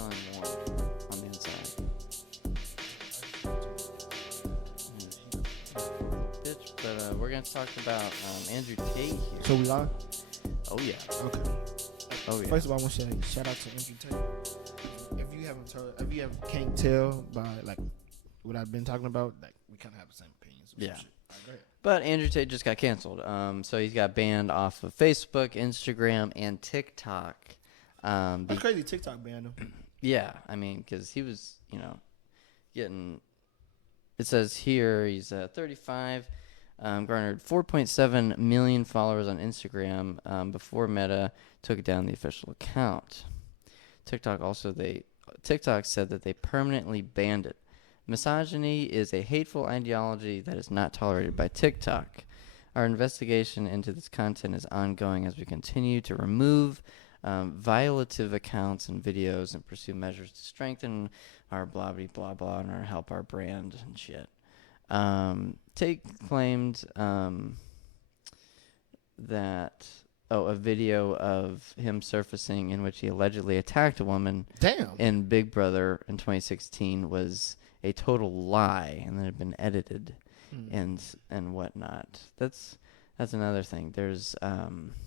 feeling warm on the inside. Bitch, but we're gonna talk about Andrew Tate here. So we live? Oh yeah. Okay. Oh yeah. First of all, I want to say shout out to Andrew Tate. If you can't tell by like what I've been talking about, like we kind of have the same opinions. Yeah. All right, go ahead. But Andrew Tate just got canceled. So he's got banned off of Facebook, Instagram, and TikTok. That's crazy. TikTok banned him. Yeah, I mean, because he was, getting. It says here he's 35, garnered 4.7 million followers on Instagram before Meta took down the official account. TikTok said that they permanently banned it. Misogyny is a hateful ideology that is not tolerated by TikTok. Our investigation into this content is ongoing as we continue to remove violative accounts and videos and pursue measures to strengthen our blah blah blah blah and help our brand and shit. Tate claimed that a video of him surfacing in which he allegedly attacked a woman in Big Brother in 2016 was a total lie and that had been edited and whatnot. That's another thing. There's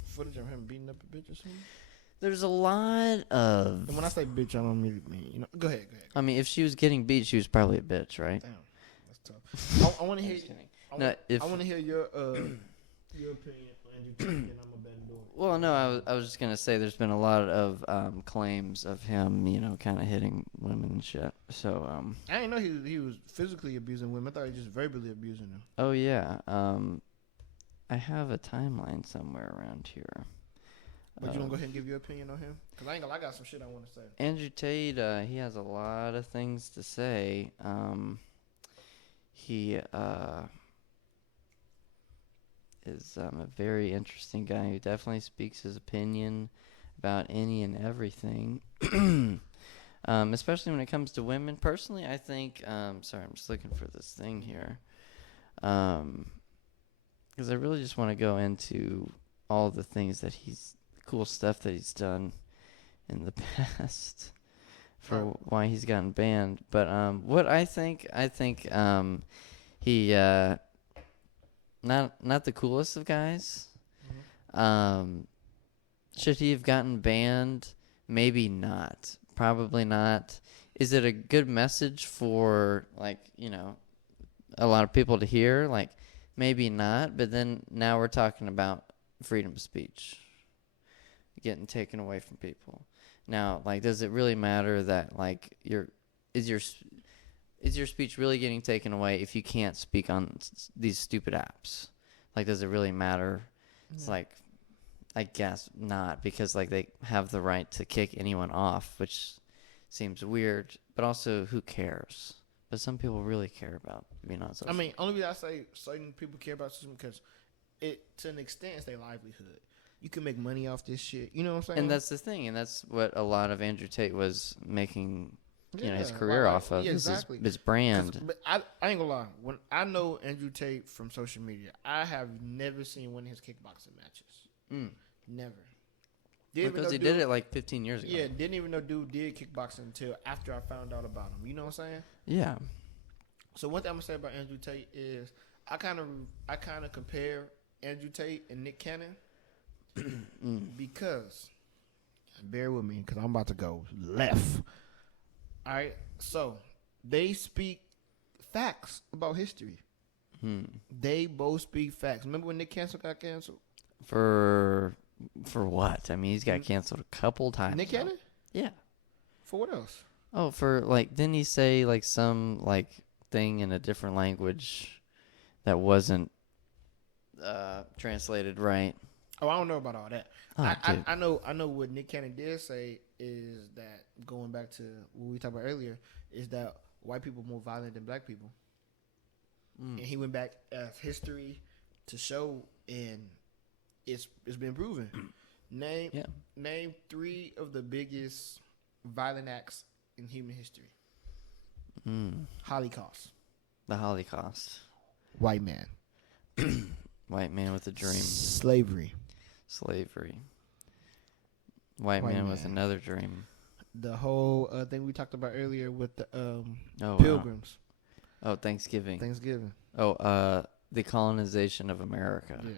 footage of him beating up a bitch or something. There's a lot of. And when I say bitch, I don't really mean Go ahead. I mean, if she was getting beat, she was probably a bitch, right? Damn, that's tough. I want to hear. I want to hear your opinion on Andrew Tate, and I'm gonna do it. Well, no, I was just gonna say there's been a lot of claims of him, kind of hitting women and shit. So I didn't know he was physically abusing women. I thought he was just verbally abusing them. Oh yeah. I have a timeline somewhere around here. But you want to go ahead and give your opinion on him? Because I got some shit I want to say. Andrew Tate, he has a lot of things to say. He is a very interesting guy who definitely speaks his opinion about any and everything, especially when it comes to women. Personally, I think... sorry, I'm just looking for this thing here. Because I really just want to go into all the things that cool stuff that he's done in the past for why he's gotten banned. But what I think he not the coolest of guys. Mm-hmm. Should he have gotten banned? Maybe not. Probably not. Is it a good message for a lot of people to hear? Maybe not. But then now we're talking about freedom of speech getting taken away from people. Now, does it really matter that is your speech really getting taken away if you can't speak on these stupid apps? Does it really matter? Yeah. It's I guess not, because they have the right to kick anyone off, which seems weird, but also who cares? But some people really care about being on social. I mean, only reason I say certain people care about something because it, to an extent, is their livelihood. You can make money off this shit. You know what I'm saying? And that's the thing, and that's what a lot of Andrew Tate was making, his career off of. Yeah, exactly. His brand. But I ain't gonna lie. When I know Andrew Tate from social media, I have never seen one of his kickboxing matches. Never. Because he did it 15 years ago. Yeah, didn't even know dude did kickboxing until after I found out about him. You know what I'm saying? Yeah. So one thing I'm gonna say about Andrew Tate is I kind of compare Andrew Tate and Nick Cannon. Because, bear with me, because I'm about to go left. All right, so they speak facts about history. They both speak facts. Remember when Nick Cannon got canceled? For what? I mean, he's got canceled a couple times. Nick Cannon? Yeah. For what else? Oh, for didn't he say some thing in a different language that wasn't translated right? Oh, I don't know about all that. Oh, I know what Nick Cannon did say is that, going back to what we talked about earlier, is that white people are more violent than black people. And he went back as history to show, and it's been proven. Name 3 of the biggest violent acts in human history. Holocaust. The Holocaust. White man. White man with a dream. Slavery. White man with another dream. the whole thing we talked about earlier with the pilgrims. Wow. Oh, Thanksgiving. Oh, the colonization of America. Yeah.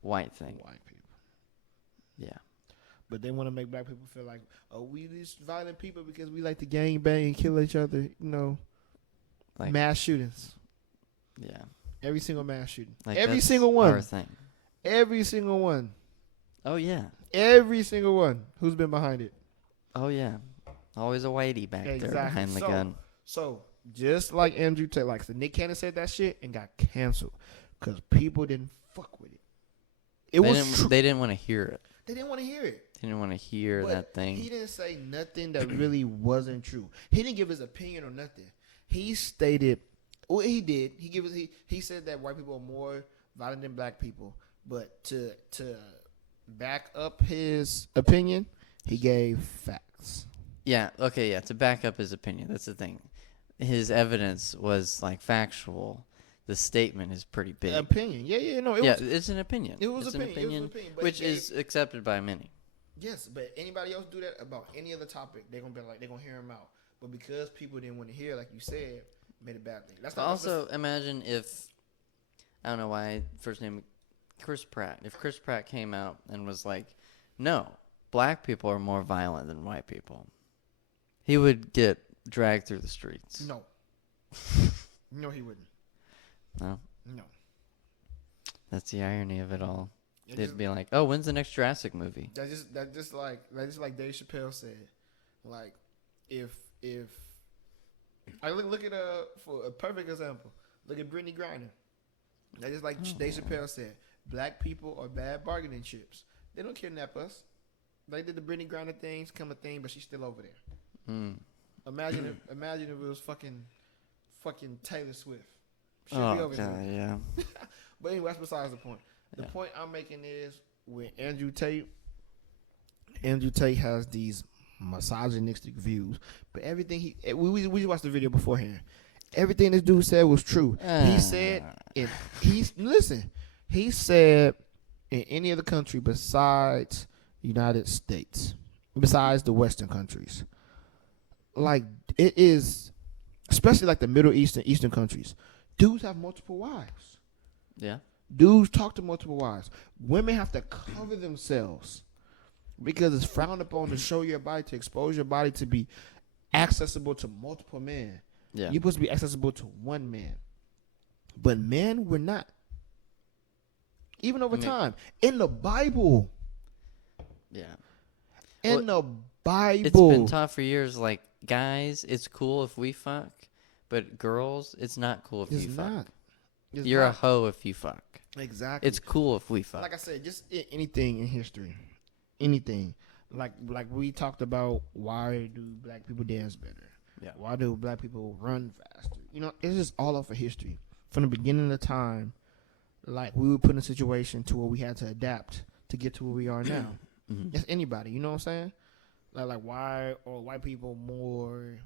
White thing. White people. Yeah. But they want to make black people feel like, oh, we these violent people because we like to gang bang and kill each other. You know, Like, mass shootings. Yeah. Every single mass shooting. Like, every single one. Our thing. Every single one. Oh, yeah. Every single one. Who's been behind it? Oh, yeah. Always a whitey back there behind the gun. So, just like Andrew Tate, like so Nick Cannon said that shit and got canceled because people didn't fuck with it. They didn't want to hear it. They didn't want to hear it. They didn't want to hear that thing. He didn't say nothing that really wasn't true. He didn't give his opinion or nothing. He stated what he did. He said that white people are more violent than black people. But to back up his opinion, he gave facts. Yeah. Okay. Yeah. To back up his opinion, that's the thing. His evidence was like factual. The statement is pretty big. Opinion. Yeah. No. It's an opinion. It was an opinion, which is accepted by many. Yes, but anybody else do that about any other topic, they're gonna be like they're gonna hear him out. But because people didn't want to hear, like you said, made a bad thing. Imagine if I don't know why first name Chris Pratt. If Chris Pratt came out and was like, "No, black people are more violent than white people," he would get dragged through the streets. No. No, he wouldn't. No. No. That's the irony of it all. They'd be like, "Oh, when's the next Jurassic movie?" That's just like Dave Chappelle said. Like, if I look at for a perfect example, look at Brittany Griner. That's just like Dave Chappelle said. Black people are bad bargaining chips. They don't kidnap us. They did the Brittany Griner things, come a thing, but she's still over there. Imagine if it was fucking Taylor Swift. She'd be over there. Yeah. But anyway, that's besides the point. The point I'm making is with Andrew Tate has these misogynistic views, but everything we watched the video beforehand. Everything this dude said was true. He said he said in any other country besides United States, besides the Western countries, like it is, especially like the Middle Eastern countries, dudes have multiple wives. Yeah. Dudes talk to multiple wives. Women have to cover themselves because it's frowned upon to show your body, to expose your body to be accessible to multiple men. Yeah. You're supposed to be accessible to one man. But men, we're not. Even over time. In the Bible. Yeah. In the Bible. It's been taught for years, like, guys, it's cool if we fuck, but girls, it's not cool if you fuck. You're a hoe if you fuck. Exactly. It's cool if we fuck. Like I said, just anything in history. Anything. Like we talked about, why do black people dance better? Yeah. Why do black people run faster? You know, it's just all off of history. From the beginning of time, like we were put in a situation to where we had to adapt to get to where we are now. Mm-hmm. It's anybody, you know what I'm saying? Like why are white people more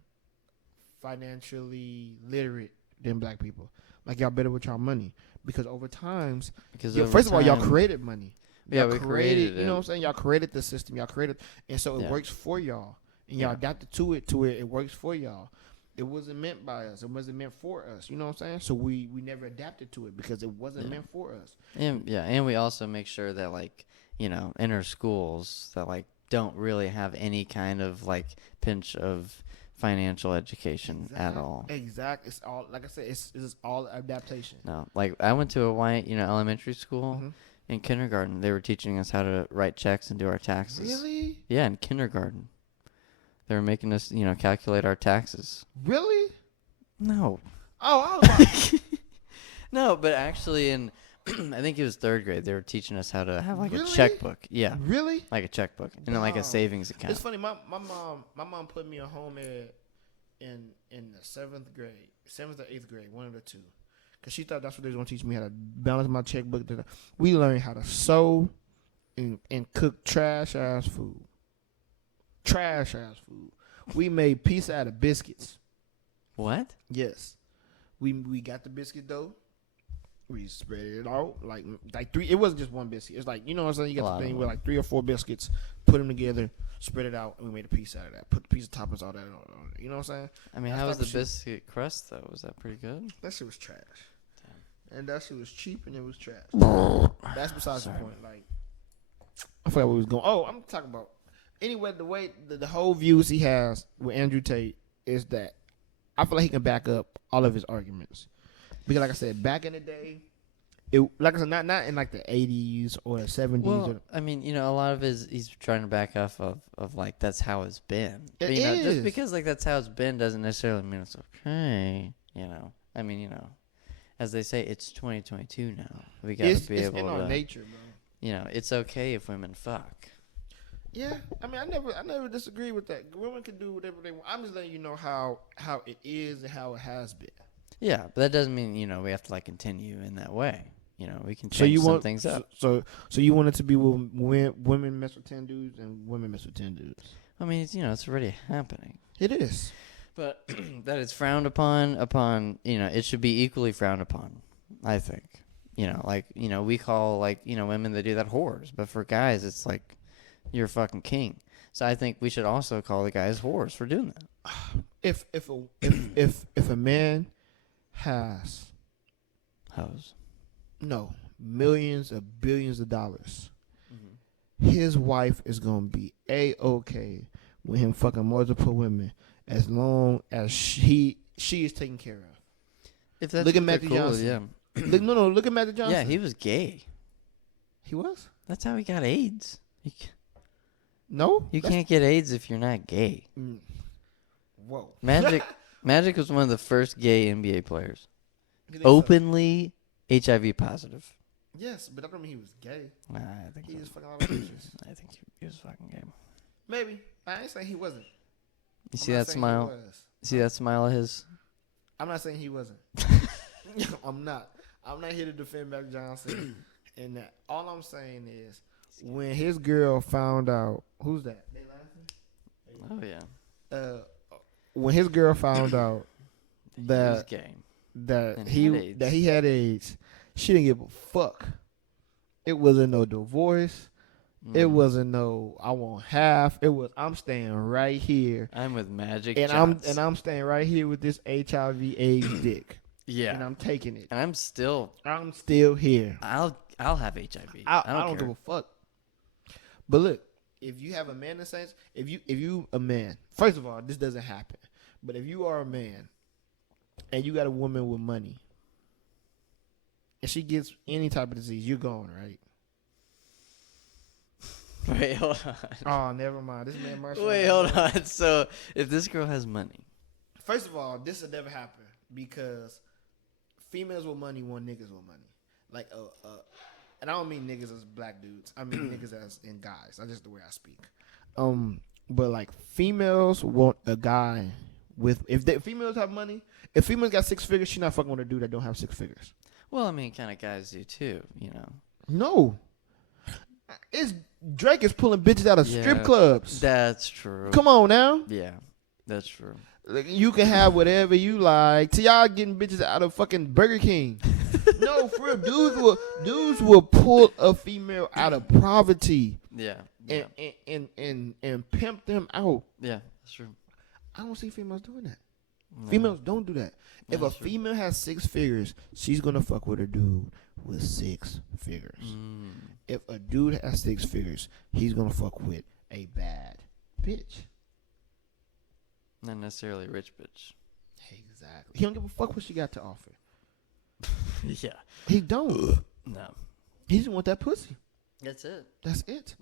financially literate than black people? Like y'all better with y'all money because over times, first of all, y'all created money. Yeah, we created it. You know what I'm saying? Y'all created the system. Y'all created, and so it works for y'all, and y'all adapted to it where it works for y'all. It wasn't meant by us. It wasn't meant for us. You know what I'm saying? So we never adapted to it because it wasn't meant for us. And we also make sure that like in our schools that like don't really have any kind of like pinch of financial education at all. Exactly. It's all, like I said, it's all adaptation. No, like I went to a white, elementary school. Mm-hmm. In kindergarten, they were teaching us how to write checks and do our taxes. Really? Yeah, in kindergarten. They were making us, calculate our taxes. Really? No. Oh, I was like... No, but actually I think it was third grade, they were teaching us how to have like really? a checkbook. Yeah. Really? Like a checkbook. And then like a savings account. It's funny, my mom put me on home ed in the 7th or 8th grade, one of the two. Because she thought that's what they was going to teach me, how to balance my checkbook. We learned how to sew and cook trash-ass food. Trash-ass food. We made pizza out of biscuits. What? Yes. We got the biscuit dough. We spread it out like three. It wasn't just one biscuit. It's like, you know what I'm saying. You got the thing with like 3 or 4 biscuits, put them together, spread it out, and we made a piece out of that. Put the piece of toppings, all that on it. You know what I'm saying? I mean, how was the biscuit crust though? Was that pretty good? That shit was trash. Damn. And that shit was cheap and it was trash. That's besides the point. Like, I forgot where we was going. Oh, I'm talking about. Anyway, the way the whole views he has with Andrew Tate is that I feel like he can back up all of his arguments. Because, like I said, back in the day, like I said, not in like the 80s or the 70s. Well, I mean, you know, a lot of he's trying to back off of like that's how it's been. It but, you know, is. just because like that's how it's been doesn't necessarily mean it's okay. You know, I mean, you know, as they say, it's 2022 now. We got to be able to. It's in our nature, bro. You know, it's okay if women fuck. Yeah, I mean, I never disagree with that. Women can do whatever they want. I'm just letting you know how it is and how it has been. Yeah, but that doesn't mean, you know, we have to like continue in that way. You know, we can change some things up. So you want it to be women mess with 10 dudes and women mess with 10 dudes? I mean, it's, you know, it's already happening. It is. But that it's frowned upon, you know, it should be equally frowned upon, I think. You know, like, you know, we call, like, you know, women that do that whores. But for guys, it's like, you're a fucking king. So I think we should also call the guys whores for doing that. If a man has millions of billions of dollars, his wife is gonna be A-okay with him fucking multiple women as long as she is taken care of. If that's look at Matthew Johnson. Yeah. Look at Matthew Johnson. Yeah, he was gay. He was? That's how he got AIDS. No? You can't get AIDS if you're not gay. Whoa. Magic was one of the first gay NBA players. Openly HIV positive. Yes, but I don't mean he was gay. Nah, I think he was fucking all the bitches. I think he was fucking gay. Maybe. I ain't saying he wasn't. You see that smile? See that smile of his? I'm not saying he wasn't. I'm not here to defend Mac Johnson. And that. All I'm saying is, when his girl found out, who's that? They laughing? Oh yeah. When his girl found out that he had AIDS, she didn't give a fuck. It wasn't no divorce. It wasn't no I want half. It was I'm staying right here. I'm with Magic and I'm staying right here with this HIV/AIDS dick. Yeah. And I'm taking it. And I'm still here. I'll have HIV. I don't give a fuck. But look, if you have a man that says, if you a man, first of all, this doesn't happen. But if you are a man and you got a woman with money and she gets any type of disease, you're gone, right? Wait, hold on. Oh, never mind. This man Marshall. Wait, hold on. So if this girl has money, first of all, this will never happen because females with money want niggas with money. Like and I don't mean niggas as black dudes. I mean niggas as in guys. That's just the way I speak. But like females want a guy with females have money. If females got 6 figures, she not fucking with a dude that don't have 6 figures. Well, I mean, kind of guys do too, you know. No, Drake is pulling bitches out of strip clubs. That's true. Come on now. Yeah, that's true. Like, you can have whatever you like. To y'all getting bitches out of fucking Burger King. No, for real, dudes will pull a female out of poverty. Yeah. And pimp them out. Yeah, that's true. I don't see females doing that. No. Females don't do that. If a female has 6 figures, she's gonna fuck with a dude with 6 figures. If a dude has 6 figures, he's gonna fuck with a bad bitch. Not necessarily a rich bitch. Exactly. He don't give a fuck what she got to offer. Yeah. He don't. No. He just want that pussy. That's it. That's it.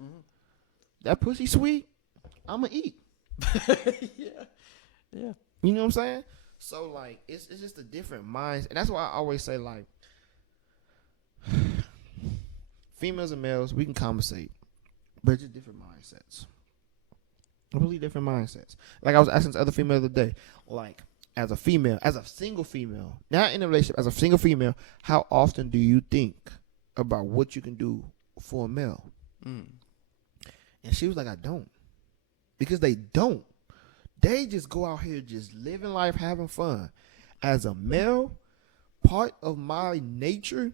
That pussy sweet, I'ma eat. Yeah. Yeah. You know what I'm saying? So like it's just a different mind, and that's why I always say like females and males, we can compensate, but it's just different mindsets. Completely different mindsets. Like I was asking this other female the other day, like as a single female, not in a relationship, as a single female, how often do you think about what you can do for a male? And she was like, I don't. Because they don't. They just go out here just living life, having fun. As a male, part of my nature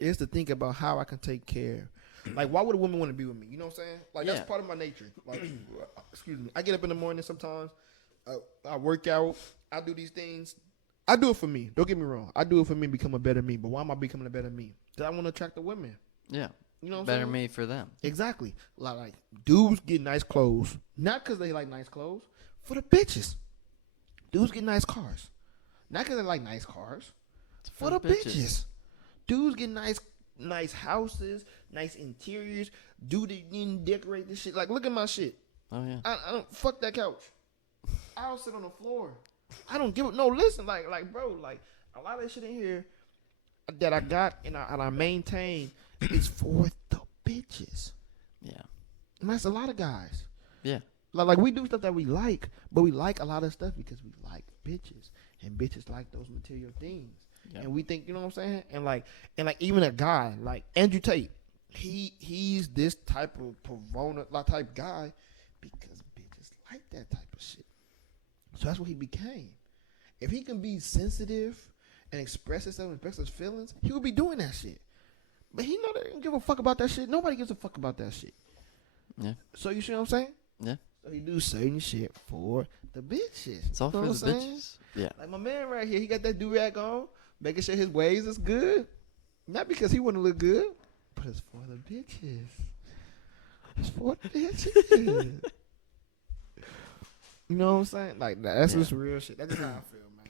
is to think about how I can take care. Like, why would a woman want to be with me? You know what I'm saying? Like, that's part of my nature. Like, excuse me. I get up in the morning sometimes. I work out. I do these things. I do it for me. Don't get me wrong. I do it for me to become a better me. But why am I becoming a better me? Because I want to attract the women. Yeah. You know what I'm better saying? me for them. Exactly. Like dudes get nice clothes. Not because they like nice clothes. For the bitches. Dudes get nice cars. Not because they like nice cars. For the bitches. Dudes get nice houses, nice interiors. Dude, they didn't decorate this shit. Like, look at my shit. Oh, yeah. I don't fuck that couch. I don't sit on the floor. I don't give it. No, listen, like, bro, like, a lot of that shit in here that I got and I maintain is for the bitches. Yeah. And that's a lot of guys. Yeah. Like we do stuff that we like, but we like a lot of stuff because we like bitches. And bitches like those material things. Yeah. And we think, you know what I'm saying? And like even a guy like Andrew Tate, he's this type of provoner type guy because bitches like that type of shit. So that's what he became. If he can be sensitive and express himself and express his feelings, he would be doing that shit. But he know they don't give a fuck about that shit. Nobody gives a fuck about that shit. Yeah. So you see what I'm saying? Yeah. So he do certain shit for the bitches. It's all for the bitches. Yeah. Like my man right here, he got that do-rag on, making sure his waves is good. Not because he want to look good, but it's for the bitches. It's for the bitches. You know what I'm saying? Like that's just real shit. That's just how I feel, man.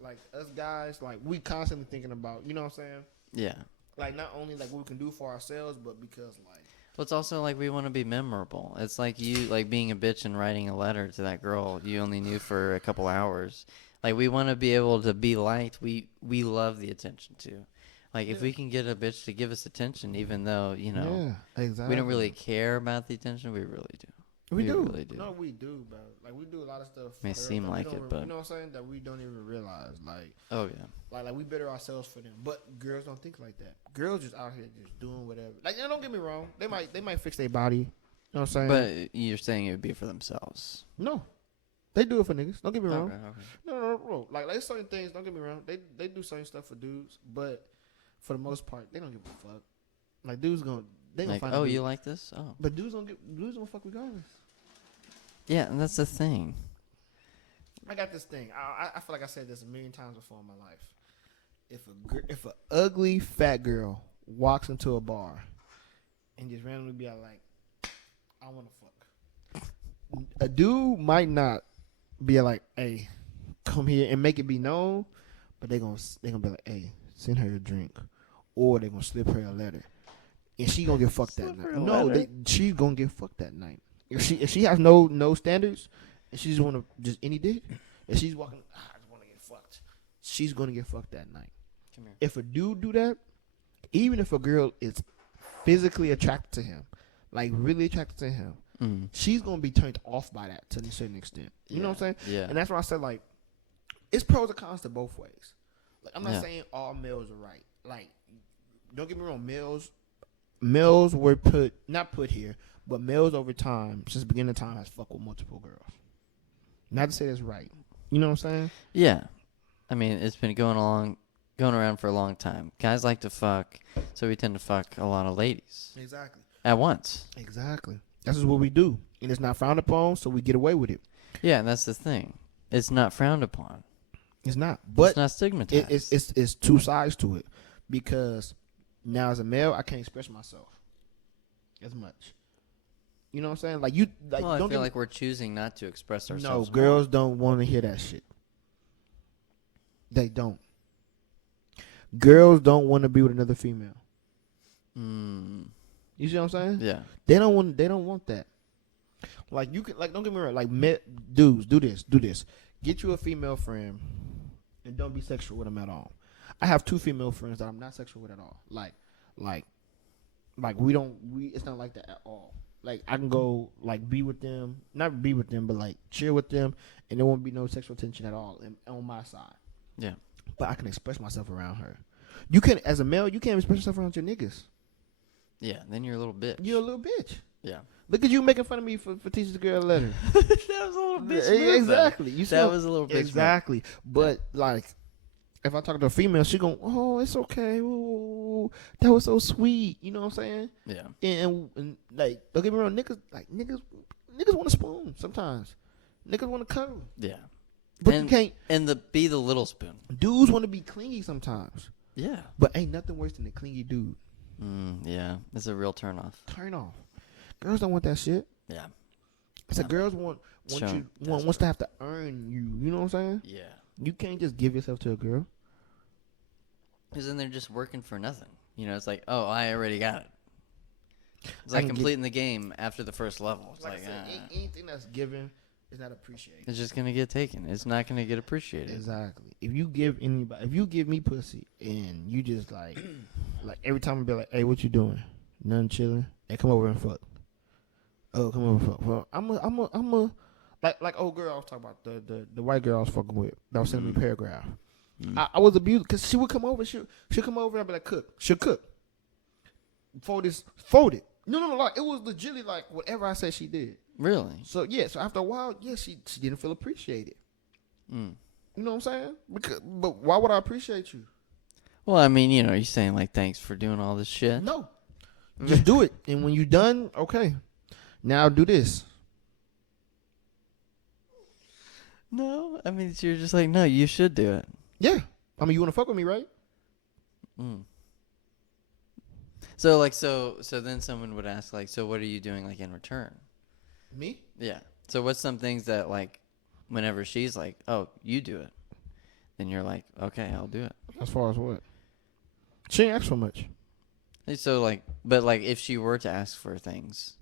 Like us guys, like we constantly thinking about, you know what I'm saying? Yeah. Like not only like what we can do for ourselves, but because like. Well, it's also like we want to be memorable. It's like you like being a bitch and writing a letter to that girl you only knew for a couple hours. Like we want to be able to be liked. We love the attention too. Like if we can get a bitch to give us attention, even though exactly. we don't really care about the attention, we really do. We do. Really do. No, we do, bro. Like we do a lot of stuff. May seem like it, but you know what I'm saying, that we don't even realize. Like, oh yeah, like we better ourselves for them. But girls don't think like that. Girls just out here just doing whatever. Like, don't get me wrong. They might fix their body. You know what I'm saying? But you're saying it would be for themselves. No, they do it for niggas. Don't get me wrong. Okay. No. Like certain things. Don't get me wrong. They do certain stuff for dudes, but for the most part, they don't give a fuck. Like dudes they gonna find. Oh, you like this? Oh, but dudes don't fuck regardless. Yeah, and that's the thing. I got this thing. I feel like I said this a million times before in my life. If a ugly fat girl walks into a bar and just randomly be like, I want to fuck. A dude might not be like, hey, come here and make it be known, but they gonna be like, hey, send her a drink, or they gonna slip her a letter, and she gonna get fucked that night. No, she's gonna get fucked that night. If she has no standards, and she just want to just any dick, and she's walking, I just want to get fucked, she's gonna get fucked that night. Come here. If a dude do that, even if a girl is physically attracted to him, like really attracted to him, she's gonna be turned off by that to a certain extent. You know what I'm saying? Yeah. And that's why I said like, it's pros and cons to both ways. Like I'm not saying all males are right. Like, don't get me wrong, males were not put here. But males over time, since the beginning of time, has fucked with multiple girls. Not to say that's right. You know what I'm saying? Yeah. I mean, it's been going around for a long time. Guys like to fuck, so we tend to fuck a lot of ladies. Exactly. At once. Exactly. That's just what we do. And it's not frowned upon, so we get away with it. Yeah, and that's the thing. It's not frowned upon. It's not. But it's not stigmatized. It's two sides to it. Because now as a male, I can't express myself as much. You know what I'm saying? Like you, like I feel like we're choosing not to express ourselves. No, girls don't want to hear that shit. They don't. Girls don't want to be with another female. You see what I'm saying? Yeah. They don't want that. Like you can, like, don't get me wrong. Like dudes, do this. Get you a female friend, and don't be sexual with them at all. I have 2 female friends that I'm not sexual with at all. Like it's not like that at all. Like, I can go, like, be with them, not be with them, but, like, chill with them, and there won't be no sexual tension at all on my side. Yeah. But I can express myself around her. You can, as a male, you can't express yourself around your niggas. Yeah, then you're a little bitch. You're a little bitch. Yeah. Look at you making fun of me for teaching the girl a letter. That was a little bitch. Exactly. You that was a little bitch. Exactly. But, like, if I talk to a female, she gon', oh, it's okay. Ooh, that was so sweet. You know what I'm saying? Yeah. And like, don't get me wrong, niggas want to spoon sometimes. Niggas want to cuddle. Yeah. But you can't. And be the little spoon. Dudes want to be clingy sometimes. Yeah. But ain't nothing worse than a clingy dude. Yeah. It's a real turn off. Girls don't want that shit. Yeah. It's like girls wants to have to earn you. You know what I'm saying? Yeah. You can't just give yourself to a girl. Because then they're just working for nothing. You know, it's like, oh, I already got it. It's like completing the game after the first level. It's like anything that's given is not appreciated. It's just gonna get taken. It's not gonna get appreciated. Exactly. If you give me pussy and you just like every time I be like, hey, what you doing? Nothing, chilling. Hey, come over and fuck. Oh, come over and fuck. Well, I'm a like old girl I was talking about, the white girl I was fucking with that was sending me a paragraph. I was abused because she would come over. She'll come over and I'd be like, cook. She'll cook. Fold it. No, like it was legitimately like whatever I said she did. Really? So yeah. So after a while, yeah, she didn't feel appreciated. You know what I'm saying? But why would I appreciate you? Well, I mean, you're saying like thanks for doing all this shit. No, just do it, and when you're done, okay, now do this. No, I mean you're just like, no, you should do it. Yeah, I mean you want to fuck with me, right? So like so then someone would ask like, so what are you doing like in return? Me? Yeah. So what's some things that like whenever she's like, oh, you do it, then you're like, okay, I'll do it. As far as what? She ain't asked for much. So like, but like if she were to ask for things,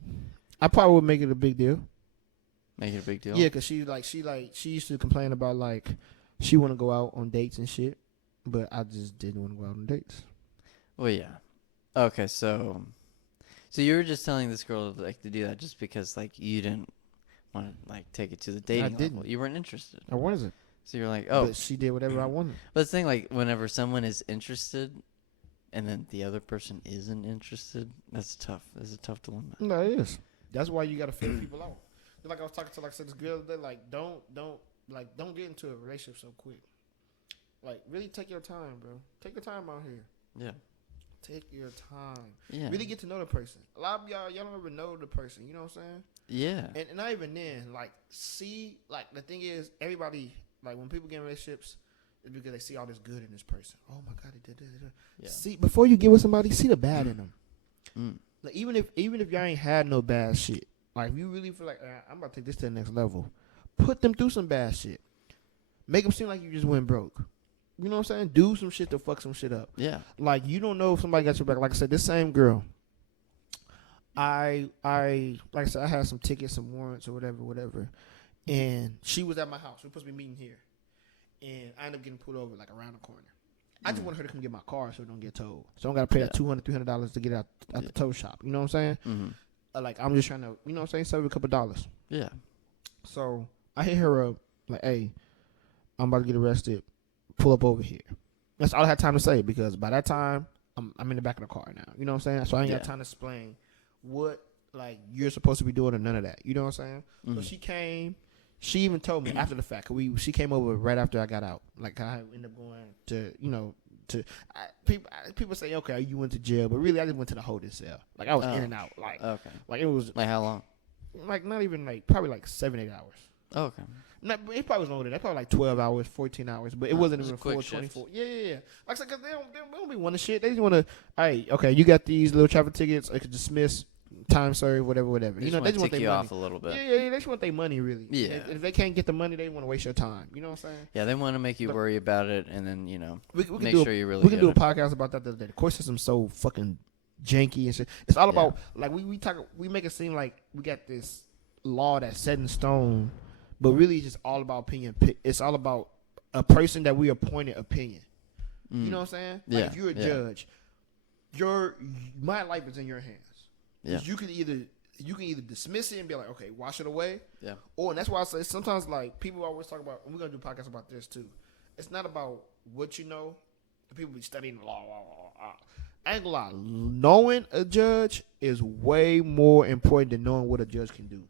I probably would make it a big deal. Make it a big deal. Yeah, cause she used to complain about like she want to go out on dates and shit, but I just didn't want to go out on dates. Well, yeah. Okay, so you were just telling this girl like to do that just because like you didn't want to like take it to the dating level. You weren't interested. I wasn't. So you're like, oh, but she did whatever I wanted. But the thing, like, whenever someone is interested, and then the other person isn't interested, that's tough. That's a tough dilemma. No, it is. That's why you gotta figure people out. Like I was talking to like this girl that like don't get into a relationship so quick. Like really take your time, bro. Take your time out here. Yeah. Take your time. Yeah. Really get to know the person. A lot of y'all don't ever know the person. You know what I'm saying? Yeah. And not even then. Like see, like the thing is, everybody like when people get in relationships, it's because they see all this good in this person. Oh my God, they did that. Yeah. See, before you get with somebody, see the bad in them. Like even if y'all ain't had no bad shit, like if you really feel like I'm about to take this to the next level, put them through some bad shit. Make them seem like you just went broke. You know what I'm saying? Do some shit to fuck some shit up. Yeah. Like you don't know if somebody got your back. Like I said, this same girl. I like I said, I had some tickets, some warrants, or whatever, and she was at my house. We were supposed to be meeting here, and I ended up getting pulled over like around the corner. I just want her to come get my car so it don't get towed. So I don't got to pay that $200 to get out the tow shop. You know what I'm saying? Like I'm just trying to, you know what I'm saying, save a couple dollars. Yeah. So I hit her up like, hey, I'm about to get arrested. Pull up over here. That's all I had time to say because by that time I'm in the back of the car now. You know what I'm saying? So I ain't got time to explain what like you're supposed to be doing or none of that. You know what I'm saying? So she came. She even told me after the fact. She came over right after I got out. Like I ended up going to people say, okay, you went to jail, but really I just went to the holding cell. Like I was in and out. Like okay. Like it was like how long? Like not even like probably like 7-8 hours. Oh, okay. Not, it probably was longer than that. Probably like 12 hours, 14 hours, but it wasn't even full 24. Yeah. Like I said, because they don't be wanting shit. They just want to, hey, okay, you got these little traffic tickets. I could dismiss, time served, whatever. You know, they just want their money. Off a little bit. Yeah, they just want their money, really. Yeah. If they can't get the money, they want to waste your time. You know what I'm saying? Yeah, they want to make you worry about it, and then, we can make sure you really We can do a podcast about that the other day. The court system's so fucking janky and shit. It's all about, like, we make it seem like we got this law that's set in stone. But really, it's just all about opinion. It's all about a person that we appointed opinion. You know what I'm saying? Like if you're a judge, my life is in your hands. Yeah. You can either dismiss it and be like, okay, wash it away. Yeah. Or and that's why I say sometimes like people always talk about, and we're gonna do podcasts about this too. It's not about what you know. People be studying the law. I ain't gonna lie. Knowing a judge is way more important than knowing what a judge can do.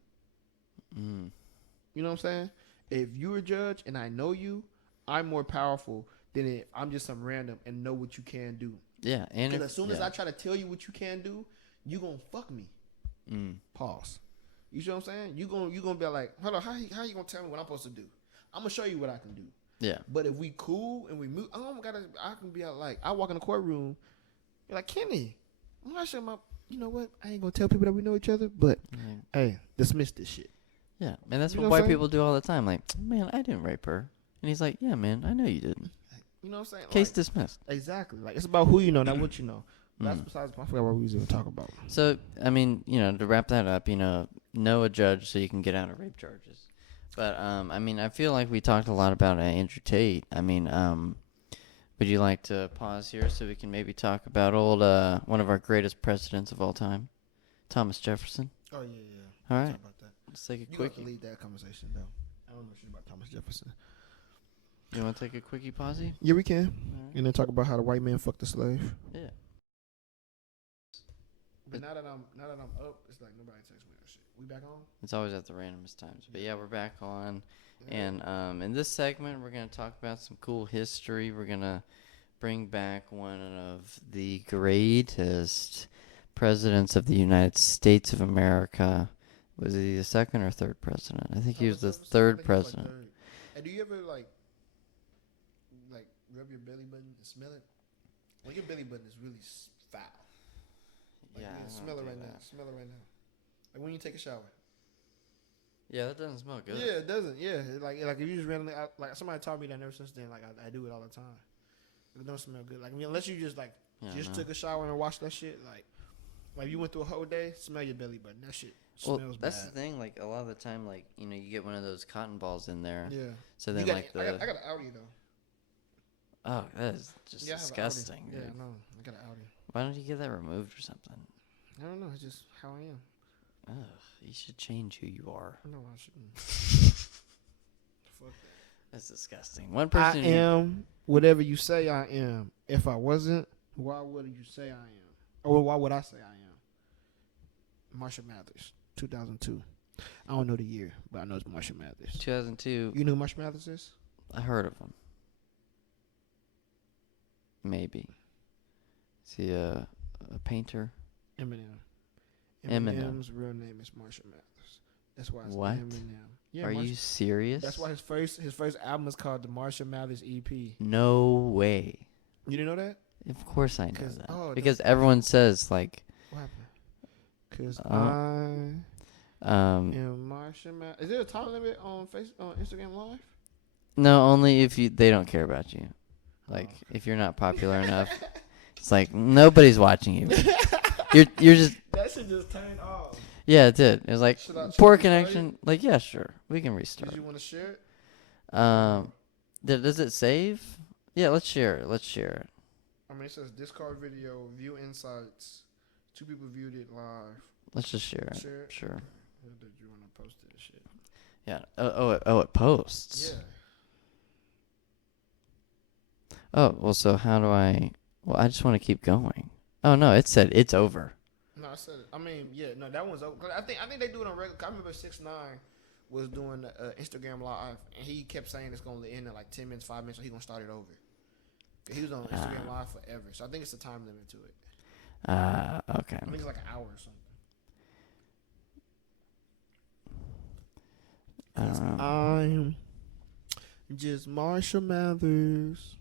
You know what I'm saying? If you're a judge and I know you, I'm more powerful than I'm just some random and know what you can do. Yeah, and because as soon as I try to tell you what you can do, you gonna fuck me. Pause. You see what I'm saying? You gonna be like, hold on, how you gonna tell me what I'm supposed to do? I'm gonna show you what I can do. Yeah. But if we cool and we move, I can be like, I walk in the courtroom, you're like, Kenny, I'm not sure you know what? I ain't gonna tell people that we know each other, but hey, dismiss this shit. Yeah, and that's what white people do all the time. Like, man, I didn't rape her, and he's like, yeah, man, I know you didn't. You know what I'm saying? Case dismissed. Exactly. Like, it's about who you know, not what you know. That's besides. I forgot what we was even talking about. So, I mean, to wrap that up, know a judge so you can get out of rape charges. But I mean, I feel like we talked a lot about Andrew Tate. I mean, would you like to pause here so we can maybe talk about one of our greatest presidents of all time, Thomas Jefferson? Oh yeah. All right. Talk about that. Let's take a You quickie. have to lead that conversation though. I don't know shit about Thomas Jefferson. You want to take a quickie, pausey? Yeah, we can. Right. And then talk about how the white man fucked the slave. Yeah. But now that I'm up, it's like nobody texts me that shit. We back on? It's always at the randomest times. But yeah, we're back on. And in this segment, we're going to talk about some cool history. We're going to bring back one of the greatest presidents of the United States of America. Was he the second or third president? I think he was the third president. And do you ever like rub your belly button and smell it? Well, your belly button is really foul. Like, Yeah, smell it right now. Smell it right now. Like when you take a shower. Yeah, that doesn't smell good. Yeah, it doesn't. Yeah, like if you just randomly, like somebody taught me that ever since then. Like I do it all the time. It don't smell good. Like unless you just took a shower and washed that shit. Like you went through a whole day, smell your belly button. That shit smells bad. That's the thing. Like a lot of the time, like you get one of those cotton balls in there. Yeah. So then I got an Audi though. Oh, that is just disgusting. Yeah, no, I got an Audi. Why don't you get that removed or something? I don't know. It's just how I am. Ugh, you should change who you are. No, I shouldn't. Fuck that. That's disgusting. One person. I am whatever you say I am. If I wasn't, why would you say I am? Or why would I say I am? Marshall Mathers, 2002. I don't know the year, but I know it's Marshall Mathers. 2002. You know who Marshall Mathers is? I heard of him. Maybe. Is he a painter? Eminem. Eminem's real name is Marshall Mathers. That's why it's what? Eminem. Yeah, Are you serious? That's why his first album is called the Marshall Mathers EP. No way. You didn't know that? Of course I know that. Oh, because everyone says like. What happened? Because I am Marshall Mathers. Is there a time limit on Instagram Live? No, only if they don't care about you. Like if you're not popular enough, it's like nobody's watching you. You're just. That shit just turned off. Yeah, it did. It was like poor connection. Like yeah, sure, we can restart. Did you want to share it? Does it save? Yeah, let's share it. I mean, it says Discord video, view insights. 2 people viewed it live. Let's just share it. Share it? Sure. Or did you want to post it? Shit. Yeah. It posts. Yeah. Oh, well, so how do I... Well, I just want to keep going. Oh, no, it said it's over. No, I said it. I mean, yeah, no, that one's over. I think they do it on regular. I remember 6ix9ine was doing Instagram Live, and he kept saying it's going to end in like 10 minutes, 5 minutes, so he's going to start it over. He was on Instagram Live forever, so I think it's a time limit to it. Okay. I think it's like an hour or something. I'm just Marshall Mathers.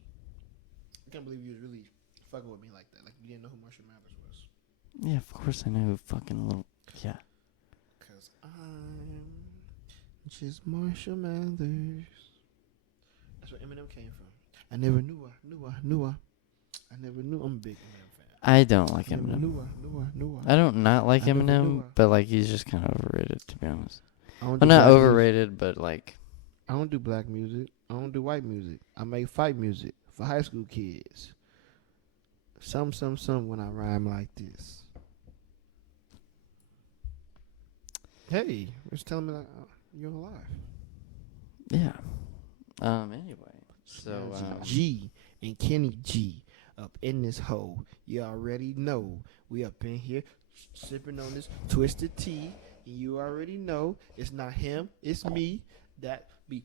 I can't believe you was really fucking with me like that. Like you didn't know who Marshall Mathers was. Yeah, of course I know who fucking little... Yeah. Because I'm just Marshall Mathers. That's where Eminem came from. I never knew I never knew. I'm a big Eminem fan. I don't like Eminem. Knew I don't not like Eminem, but like he's just kind of overrated, to be honest. I'm not overrated, but like... I don't do black music. I don't do white music. I make fight music for high school kids. Some when I rhyme like this. Hey, just telling me that you're alive. Yeah. Anyway, so G and Kenny G up in this hole. You already know we up in here sipping on this twisted tea. And you already know it's not him, it's me that be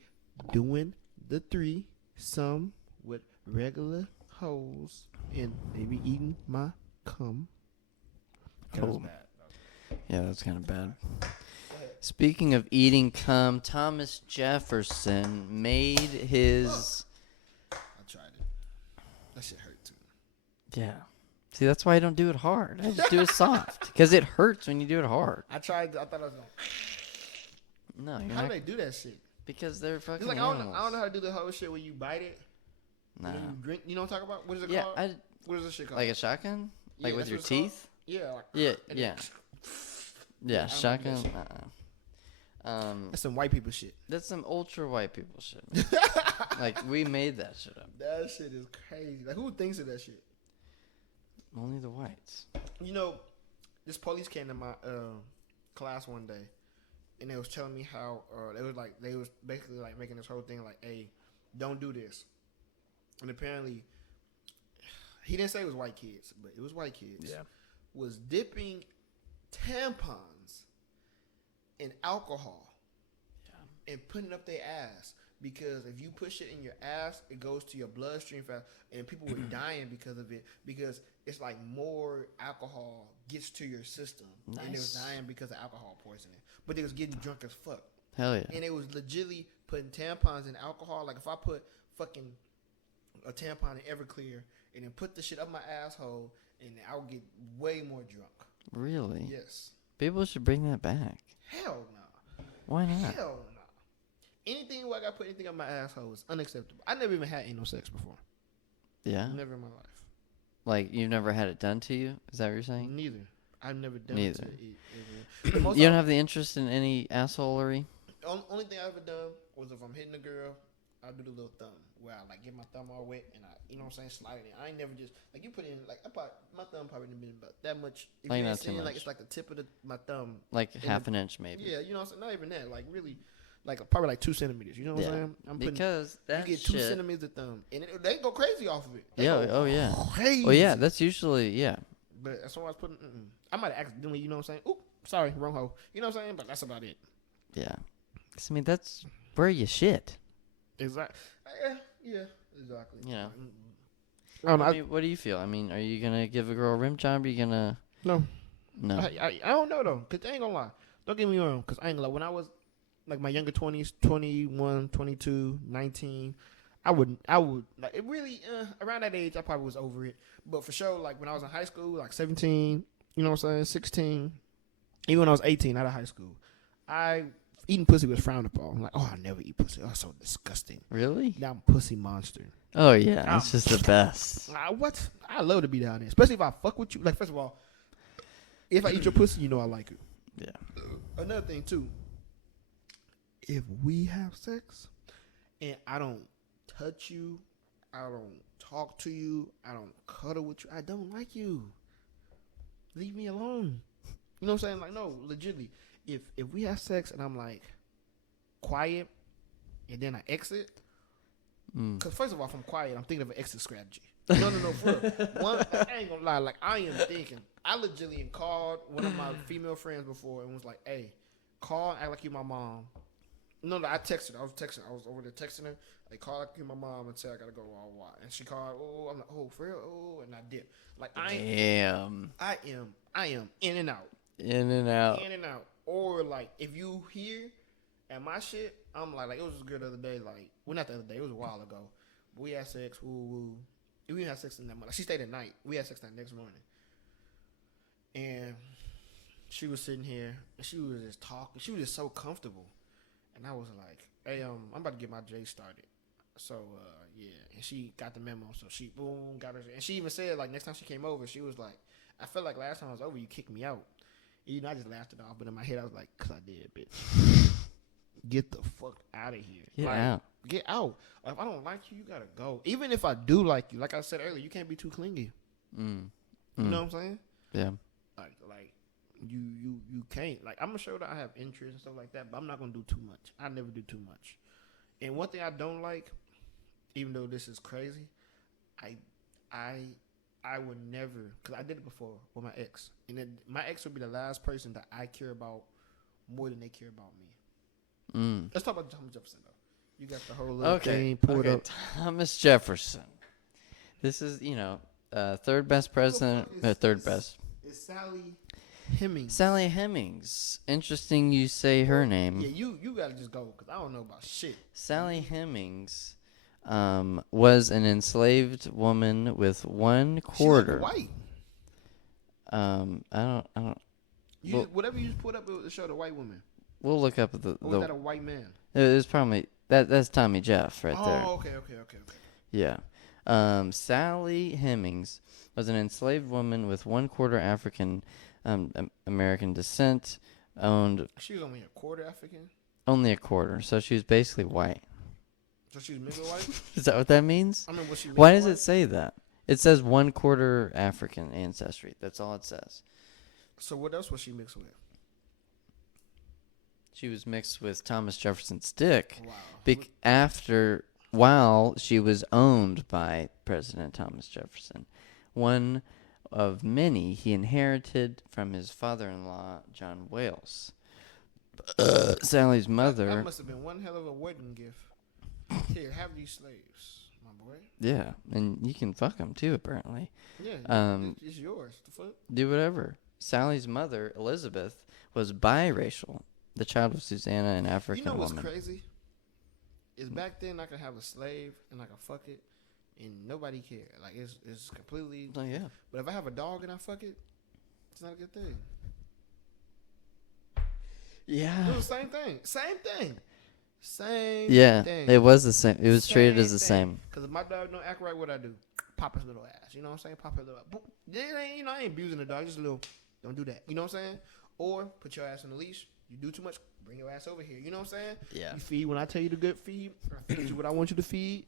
doing the threesome with regular hoes and they be eating my cum. Oh. Yeah, that's kind of bad. Speaking of eating cum, Thomas Jefferson made his... I tried it. That shit hurt too. Yeah. See, that's why I don't do it hard. I just do it soft. Because it hurts when you do it hard. I tried. I thought I was going. No, you're How not. do they do that shit? Because they're fucking It's like animals. I don't know how to do the whole shit where you bite it. Nah. You drink. You know what I'm talking about? What is it Yeah, called? What is this shit called? like a shotgun? Yeah, Like with that's your what it's called? teeth? Yeah. Like, Yeah, and yeah. Yeah, Yeah, shotgun. then- That's some white people shit. That's some ultra white people shit. Man. Like, we made that shit up. That shit is crazy. Like, who thinks of that shit? Only the whites. You know, this police came to my class one day, and they was telling me how they was basically like making this whole thing like, hey, don't do this. And apparently, he didn't say it was white kids, but it was white kids. Yeah. Was dipping tampons in alcohol and putting it up their ass. Because if you push it in your ass, it goes to your bloodstream fast, and people were dying because of it. Because it's like more alcohol gets to your system, Nice. and they was dying because of alcohol poisoning. But they was getting drunk as fuck, Hell yeah. and they was legitly putting tampons in alcohol. Like if I put fucking a tampon in Everclear and then put the shit up my asshole, and I'll get way more drunk. Really? Yes. People should bring that back. Hell no. Why not? Hell no. Anything where I got put anything up my asshole is unacceptable. I never even had anal sex before. Yeah? Never in my life. Like, you've never had it done to you? Is that what you're saying? Neither. I've never done Neither. it. To You don't have the interest in any assholery? Only thing I've ever done was if I'm hitting a girl, I do the little thumb where I like get my thumb all wet and I, you know what I'm saying, slide it in. I ain't never just like you put in like my thumb probably didn't been about that much. If Like you not ain't too seen, much. like it's like the tip of my thumb. Like half an inch, maybe. Yeah, you know what I'm saying? Not even that. Like really, like probably like 2 centimeters. You know what I'm saying? I'm putting, because that you get shit... 2 centimeters of thumb, and they go crazy off of it. Yeah. Oh yeah. Crazy. Well, yeah. That's usually But that's what I was putting. I might have accidentally, you know what I'm saying? Oop, sorry, wrong hole. You know what I'm saying? But that's about it. Yeah. 'Cause, I mean, that's where you shit. Exactly. Yeah, exactly. You know. I don't know. What do you feel? I mean, are you gonna give a girl a rim job? Or are you gonna? No. I don't know though, cause I ain't gonna lie. Don't get me wrong, cause I ain't gonna lie. When I was like my younger 20s, 21, 22, 19, I would like it really around that age I probably was over it. But for sure, like when I was in high school, like 17, you know what I'm saying, 16, even when I was 18 out of high school, eating pussy was frowned upon. I'm like, oh, I never eat pussy. Oh, so disgusting. Really? Now I'm a pussy monster. Oh yeah, it's just the best. What? I love to be down there, especially if I fuck with you. Like first of all, if I eat your pussy, you know I like it. Yeah. Another thing too, if we have sex and I don't touch you, I don't talk to you, I don't cuddle with you, I don't like you. Leave me alone. You know what I'm saying? Like no, legitimately. If we have sex and I'm like quiet and then I exit, because first of all, if I'm quiet, I'm thinking of an exit strategy. No, for real. One, I ain't gonna lie. Like I am thinking, I legitimately called one of my female friends before and was like, "Hey, call and act like you my mom." No, I texted her. I was over there texting her. Like, call like you my mom and say I gotta go. And she called. Oh, I'm like, oh, for real. Oh, and I did. Like I am in and out. In and out. Or like if you here at my shit, I'm like it was just good the other day. Like, well, not the other day. It was a while ago. But we had sex. Woo. We didn't have sex in that morning. She stayed at night. We had sex that next morning. And she was sitting here and she was just talking. She was just so comfortable. And I was like, hey, I'm about to get my J started. So, yeah. And she got the memo. So she, boom, got her. And she even said, like, next time she came over, she was like, I felt like last time I was over, you kicked me out. And, you know, I just laughed it off. But in my head, I was like, because I did, bitch. Get the fuck out of here. Get out. If I don't like you, you got to go. Even if I do like you, like I said earlier, you can't be too clingy. You know what I'm saying? Yeah. Like you can't. Like I'm gonna show that I have interest and stuff like that, but I'm not gonna do too much. I never do too much. And one thing I don't like, even though this is crazy, I would never, because I did it before with my ex, and then my ex would be the last person that I care about more than they care about me. Let's talk about Thomas Jefferson though. You got the whole little thing pulled up. Thomas Jefferson. This is, third best president. Third best. It's Sally Hemings. Sally Hemings. Interesting you say her name. Yeah, you gotta just go because I don't know about shit. Sally Hemings was an enslaved woman with 1/4. She looked white. I don't. Whatever you just put up to show the white woman. We'll look up Or was that a white man? It was probably that's Tommy Jeff right there. Oh, okay. Yeah. Sally Hemings was an enslaved woman with 1/4 African American descent. She was only a quarter African. Only a quarter, so she was basically white. So she was mixed white. Is that what that means? I mean, was she? Why does it say that? It says 1/4 African ancestry. That's all it says. So what else was she mixed with? She was mixed with Thomas Jefferson's dick. Wow. While she was owned by President Thomas Jefferson. One of many he inherited from his father-in-law, John Wales. Sally's mother... That must have been one hell of a wedding gift. Here, have these slaves, my boy. Yeah, and you can fuck them too, apparently. Yeah, it's yours. The fuck? Do whatever. Sally's mother, Elizabeth, was biracial. The child of Susanna, an African woman. You know what's crazy? Is back then I could have a slave and I could fuck it and nobody cared. Like it's completely. Oh yeah. But if I have a dog and I fuck it, it's not a good thing. Yeah. It was the same thing. Same yeah, thing. it was the same. It was treated as the same. Because if my dog don't act right, what I do? Pop his little ass. You know what I'm saying? Pop his little ass. I ain't abusing the dog. Just a little. Don't do that. You know what I'm saying? Or put your ass on the leash. You do too much. Bring your ass over here. You know what I'm saying? Yeah. You feed when I tell you to good feed. I feed you what I want you to feed.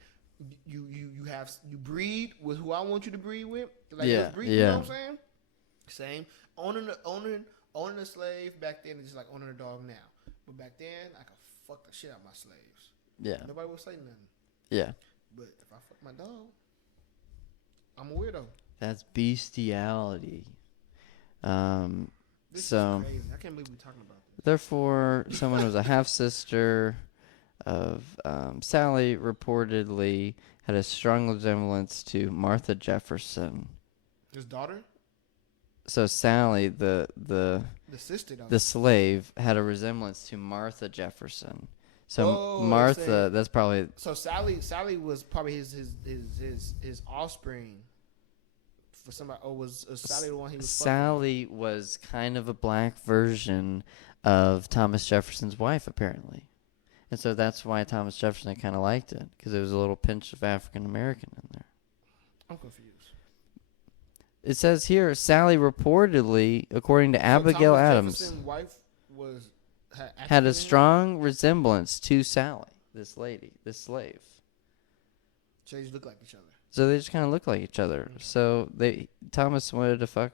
You breed with who I want you to breed with. Like yeah. breed, you know what I'm saying? Same. Owning a slave back then is just like owning a dog now. But back then I could fuck the shit out of my slaves. Yeah. Nobody would say nothing. Yeah. But if I fuck my dog, I'm a weirdo. That's bestiality. This is crazy. I can't believe we're talking about this. Therefore, someone was a half-sister of Sally, reportedly had a strong resemblance to Martha Jefferson. His daughter? So Sally, the sister, though. The slave, had a resemblance to Martha Jefferson. So Martha, that's probably... So Sally was probably his offspring. For somebody, or was Sally the one he was Sally fucking? Was kind of a black version of Thomas Jefferson's wife, apparently. And so that's why Thomas Jefferson kind of liked it, because there was a little pinch of African American in there. I'm confused. It says here, Sally reportedly, according to Abigail Thomas Adams, Jefferson's wife had a strong resemblance to Sally, this lady, this slave. So they just look like each other. So they just kind of look like each other. So Thomas wanted to fuck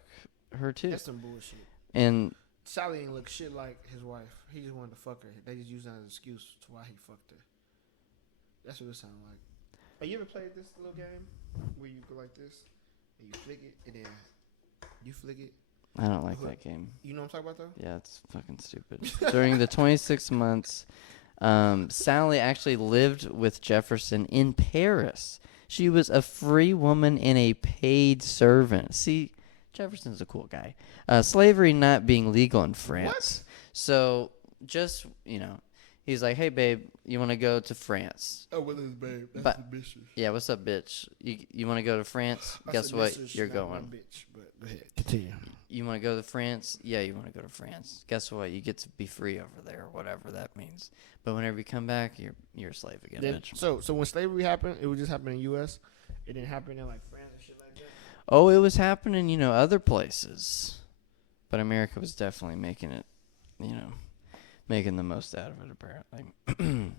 her too. That's some bullshit. And Sally ain't look shit like his wife. He just wanted to fuck her. They just used that as an excuse to why he fucked her. That's what it sounded like. Have you ever played this little game where you go like this and you flick it and then you flick it? I don't like that game. You know what I'm talking about though? Yeah, it's fucking stupid. During the 26 months, Sally actually lived with Jefferson in Paris. She was a free woman and a paid servant. See, Jefferson's a cool guy. Slavery not being legal in France. What? So just, he's like, hey, babe, you want to go to France? Oh, well, it's babe. That's the bitch. Yeah, what's up, bitch? You want to go to France? Guess what? You're going. Bitch, but go ahead. Continue. You want to go to France? Yeah, you want to go to France. Guess what? You get to be free over there, whatever that means. But whenever you come back, you're a slave again, bitch. So when slavery happened, it would just happen in the U.S.? It didn't happen in, like, France and shit like that? Oh, it was happening, other places. But America was definitely making it, making the most out of it, apparently.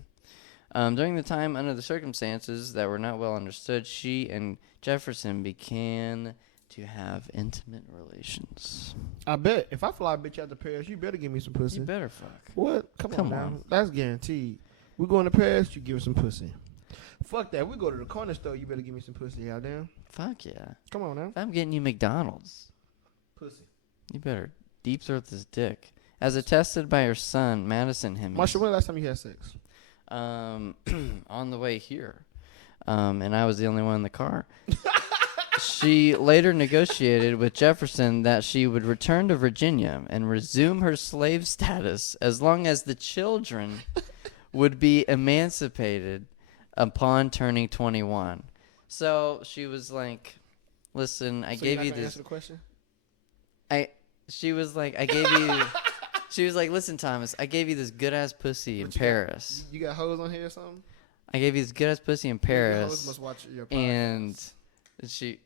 During the time, under the circumstances that were not well understood, she and Jefferson began to have intimate relations. I bet. If I fly a bitch out to Paris, you better give me some pussy. You better fuck. What? Come on. That's guaranteed. We going to Paris, you give me some pussy. Fuck that. We go to the corner store, you better give me some pussy out there. Fuck yeah. Come on now. If I'm getting you McDonald's. Pussy. You better deep throat this dick. As attested by her son, Madison Hemmings. Marsha, when the last time you had sex? On the way here. And I was the only one in the car. She later negotiated with Jefferson that she would return to Virginia and resume her slave status as long as the children would be emancipated upon turning 21. So she was like, "Listen, I gave you this." Answer the question? She was like, "I gave you." She was like, "Listen, Thomas, I gave you this good ass pussy in Paris. You got hoes on here or something? I gave you this good ass pussy in Paris." Your hoes must watch your podcast. And she.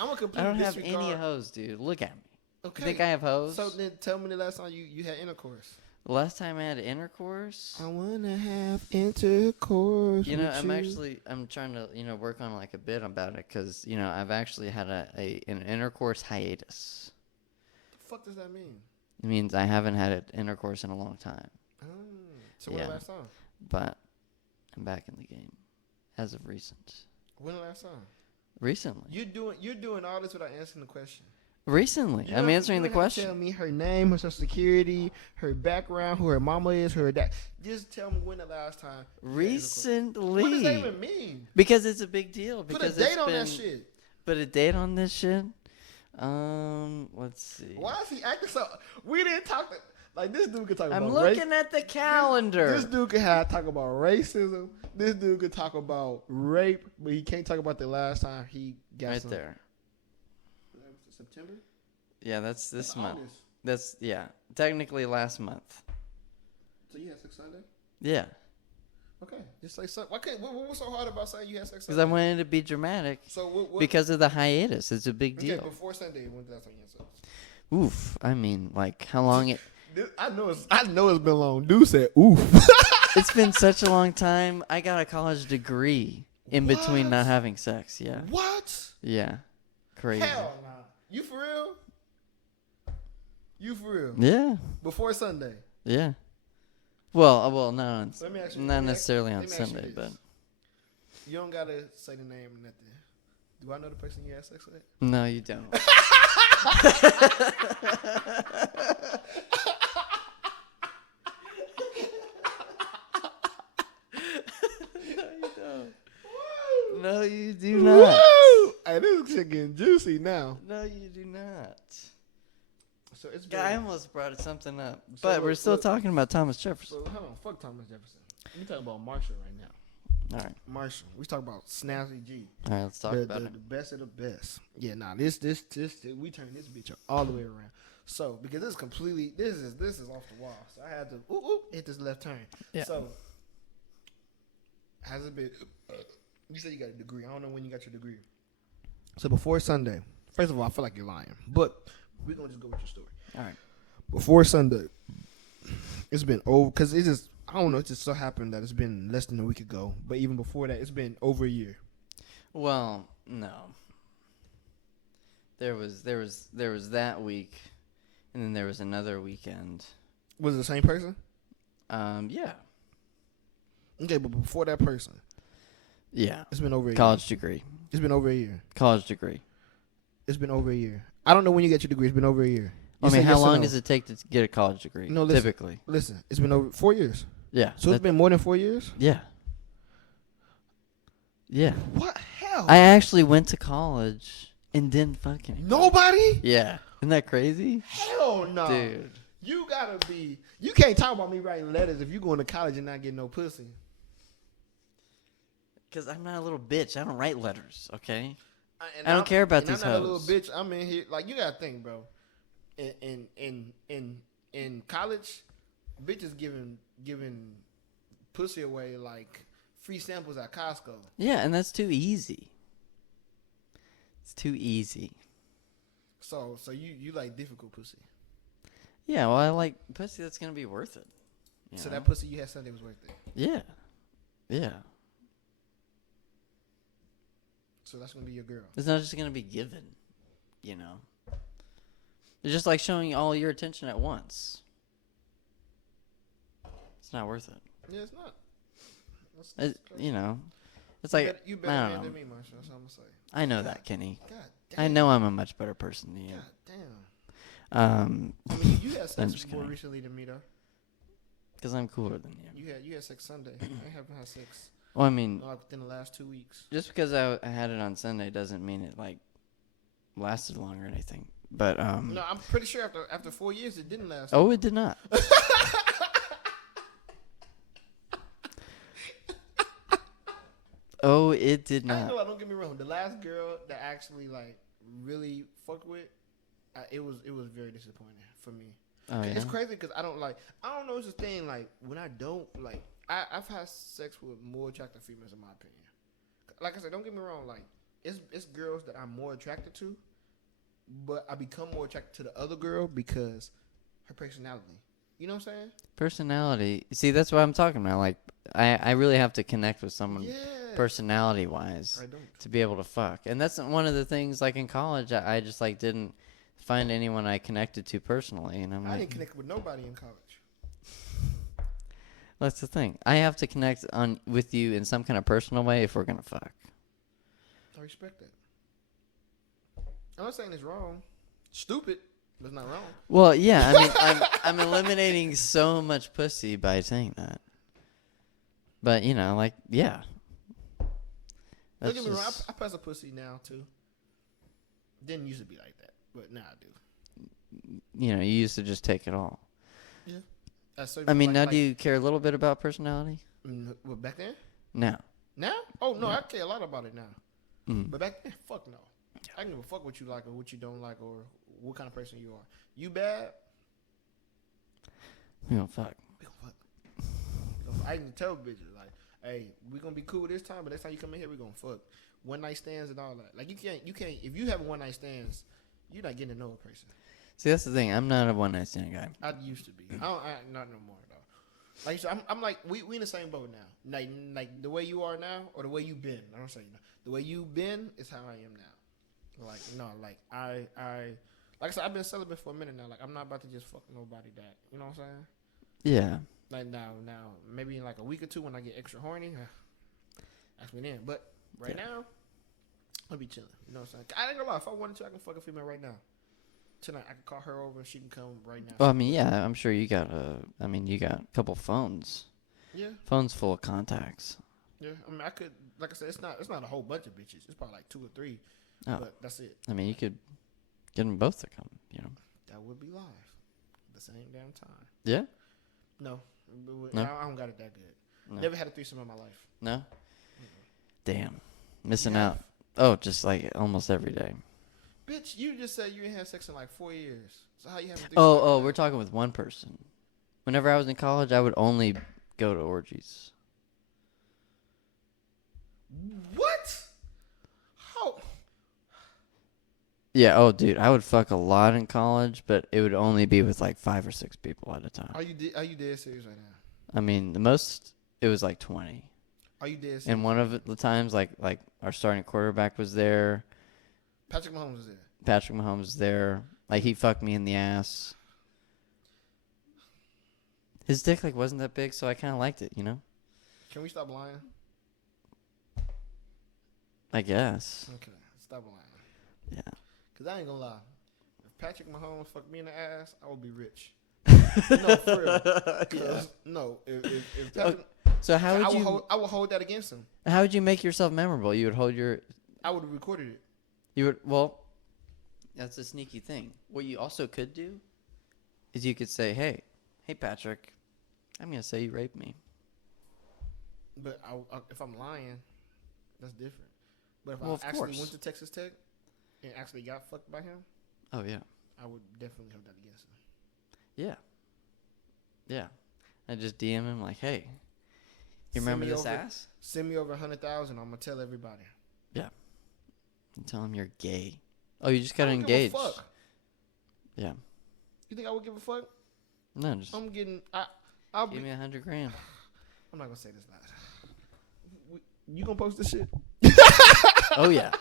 I'm a complete I don't have disregard. any hoes, dude. Look at me. Okay. You think I have hoes? So then tell me the last time you had intercourse. The last time I had intercourse? I wanna have intercourse. You know, I'm trying to, work on like a bit about it because, I've actually had an intercourse hiatus. The fuck does that mean? It means I haven't had an intercourse in a long time. So when the last time? But I'm back in the game as of recent. When the last time? Recently. You're doing all this without answering the question. Recently. I'm answering the question. Tell me her name, her social security, her background, who her mama is, her dad. Just tell me when the last time. Recently. What does that even mean? Because it's a big deal. Put a date on that shit. Put a date on this shit? Let's see. Why is he acting so? We didn't talk. Like, this dude could talk about I'm looking at the calendar. This dude could talk about racism. This dude could talk about rape, but he can't talk about the last time he got right some. there. September? Yeah, that's this month. August. That's, technically last month. So you had sex Sunday? Yeah. Okay. Just say something. What was so hard about saying you had sex Sunday? Because I wanted to be dramatic. So what, because of the hiatus. It's a big deal. Okay, before Sunday, when did that time you had sex? Oof. I mean, like, how long it... I know it's been long. Dude said, oof. It's been such a long time. I got a college degree in between not having sex. Yeah. What? Yeah. Crazy. Hell nah. You for real? You for real? Yeah. Before Sunday? Yeah. Well, no, not me necessarily ask, on Sunday, but you don't gotta say the name or nothing. Do I know the person you had sex with? No, you don't. No, you do not. Woo! Hey, this shit getting juicy now. No, you do not. So it's I almost brought something up, but we're still talking about Thomas Jefferson. So hold on, fuck Thomas Jefferson. We talking about Marshall right now. All right, Marshall. We talking about Snazzy G. all right, let's talk about it. The best of the best. Yeah, this we turn this bitch all the way around. So because this is completely this is off the wall. So I had to hit this left turn. Yeah. So has it been? You said you got a degree. I don't know when you got your degree. So before Sunday, first of all, I feel like you're lying, but we're gonna just go with your story. All right. Before Sunday, it's been over because it just I don't know. It just so happened that it's been less than a week ago. But even before that, it's been over a year. Well, no. There was that week, and then there was another weekend. Was it the same person? Yeah. Okay, but before that person. Yeah. It's been over a year. College degree. It's been over a year. College degree. It's been over a year. I don't know when you get your degree. It's been over a year. I mean, how long does it take to get a college degree? No, listen, typically. Listen, it's been over 4 years. Yeah. So it's been more than 4 years? Yeah. Yeah. What hell? I actually went to college and didn't fuck anyone. Nobody? Yeah. Isn't that crazy? Hell no. Dude. You gotta be. You can't talk about me writing letters if you going to college and not getting no pussy. Because I'm not a little bitch. I don't write letters, okay? I don't care about these I'm not hoes. a little bitch. I'm in here. Like, you gotta think, bro. In college, bitches giving pussy away like free samples at Costco. Yeah, and that's too easy. It's too easy. So you like difficult pussy. Yeah, well, I like pussy that's gonna be worth it. So that pussy you had Sunday was worth it. Yeah. Yeah. So that's gonna be your girl. It's not just gonna be given, you know. It's just like showing all your attention at once. It's not worth it. Yeah, it's not. You know, it's like you better man than me, Marshall. That's what I'm gonna say. I know that, Kenny. God damn. I know I'm a much better person than you. God damn. I mean, you had sex more recently than me, though. Because I'm cooler than you. You had sex Sunday. I haven't had sex. Well, I mean, like within the last 2 weeks. just because I had it on Sunday doesn't mean it like lasted long or anything. But No, I'm pretty sure after 4 years it didn't last. Oh, it did not. Oh, it did not. Don't get me wrong. The last girl that actually like really fucked with, it was very disappointing for me. Oh, yeah? It's crazy because I don't know. It's a thing like when I don't like. I've had sex with more attractive females in my opinion. Like I said, don't get me wrong. Like it's girls that I'm more attracted to, but I become more attracted to the other girl because her personality. You know what I'm saying? Personality. See, that's what I'm talking about. Like, I really have to connect with someone personality-wise to be able to fuck. And that's one of the things, like, in college, I just, like, didn't find anyone I connected to personally. And I didn't connect with nobody in college. That's the thing. I have to connect with you in some kind of personal way if we're going to fuck. I respect that. I'm not saying it's wrong. Stupid. But it's not wrong. Well, yeah, I mean, I'm eliminating so much pussy by saying that. But, you know, like, yeah. Don't get me wrong, I pass a pussy now, too. Didn't used to be like that, but now I do. You know, you used to just take it all. Yeah. I mean, now do you care a little bit about personality? Well, back then? No. Now? Oh, no, I care a lot about it now. Mm. But back then, fuck no. I can give a fuck what you like or what you don't like or what kind of person you are. You bad? We gonna fuck. I can tell bitches like, hey, we gonna be cool this time, but next time you come in here, we gonna fuck. One night stands and all that. Like you can't. If you have one night stands, you're not getting to know a person. See, that's the thing. I'm not a one night stand guy. I used to be. Not no more though. Like so I'm like we in the same boat now. Like the way you are now or the way you been. I don't say the way you been is how I am now. Like no, like I like I said, I've been celibate for a minute now. Like I'm not about to just fuck nobody that. You know what I'm saying? Yeah. Like now, maybe in like a week or two when I get extra horny, ask me then. But right now, I'll be chilling. You know what I'm saying? I ain't gonna lie. If I wanted to, I can fuck a female right now. Tonight, I can call her over and she can come right now. Well, I mean, yeah, I'm sure you got you got a couple phones. Yeah. Phones full of contacts. Yeah. I mean, I could, like I said, it's not a whole bunch of bitches. It's probably like 2 or 3. Oh. But that's it. I mean, you could get them both to come, you know. That would be live. At the same damn time. Yeah? No. No? I don't got it that good. No. Never had a threesome in my life. No? Damn. Missing out. Oh, just like almost every day. Bitch, you just said you didn't have sex in like 4 years. So how you have a threesome? Oh, we're talking with one person. Whenever I was in college, I would only go to orgies. What? How? Yeah, oh, dude, I would fuck a lot in college, but it would only be with like 5 or 6 people at a time. Are you dead serious right now? I mean, the most, it was like 20. Are you dead serious? And one of the times, like our starting quarterback was there. Patrick Mahomes was there. Patrick Mahomes was there. Like, he fucked me in the ass. His dick, like, wasn't that big, so I kind of liked it, you know? Can we stop lying? I guess. Okay, stop lying. Yeah. Because I ain't going to lie. If Patrick Mahomes fucked me in the ass, I would be rich. No, for real. Yeah. No, if Patrick, so how would I would hold that against him. How would you make yourself memorable? You would hold your... I would have recorded it. You would... Well, that's a sneaky thing. What you also could do is you could say, hey Patrick, I'm going to say you raped me. But if I'm lying, that's different. But if I actually went to Texas Tech and actually got fucked by him, oh yeah, I would definitely hold that against him. Yeah. I just DM him like, hey, you remember this ass? Send me over 100,000. I'm gonna tell everybody. Yeah. And tell him you're gay. Oh, you just got engaged. Give a fuck. Yeah. You think I would give a fuck? No, just. I'm getting. Give me $100,000. I'm not gonna say this loud. You gonna post this shit? Oh yeah.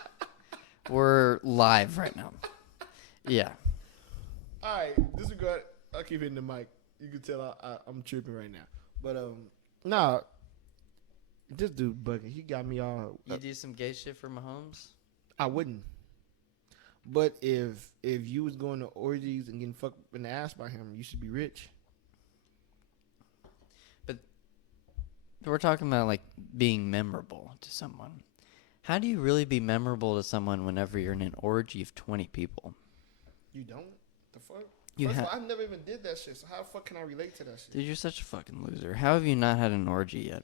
We're live right now. Yeah. All right. Disregard. I keep hitting the mic. You can tell I'm tripping right now. But nah. This dude bugging. He got me all. You do some gay shit for Mahomes? I wouldn't. But if you was going to orgies and getting fucked in the ass by him, you should be rich. we're talking about like being memorable to someone. How do you really be memorable to someone whenever you're in an orgy of 20 people? You don't? The fuck? You First of all, I never even did that shit, so how the fuck can I relate to that shit? Dude, you're such a fucking loser. How have you not had an orgy yet?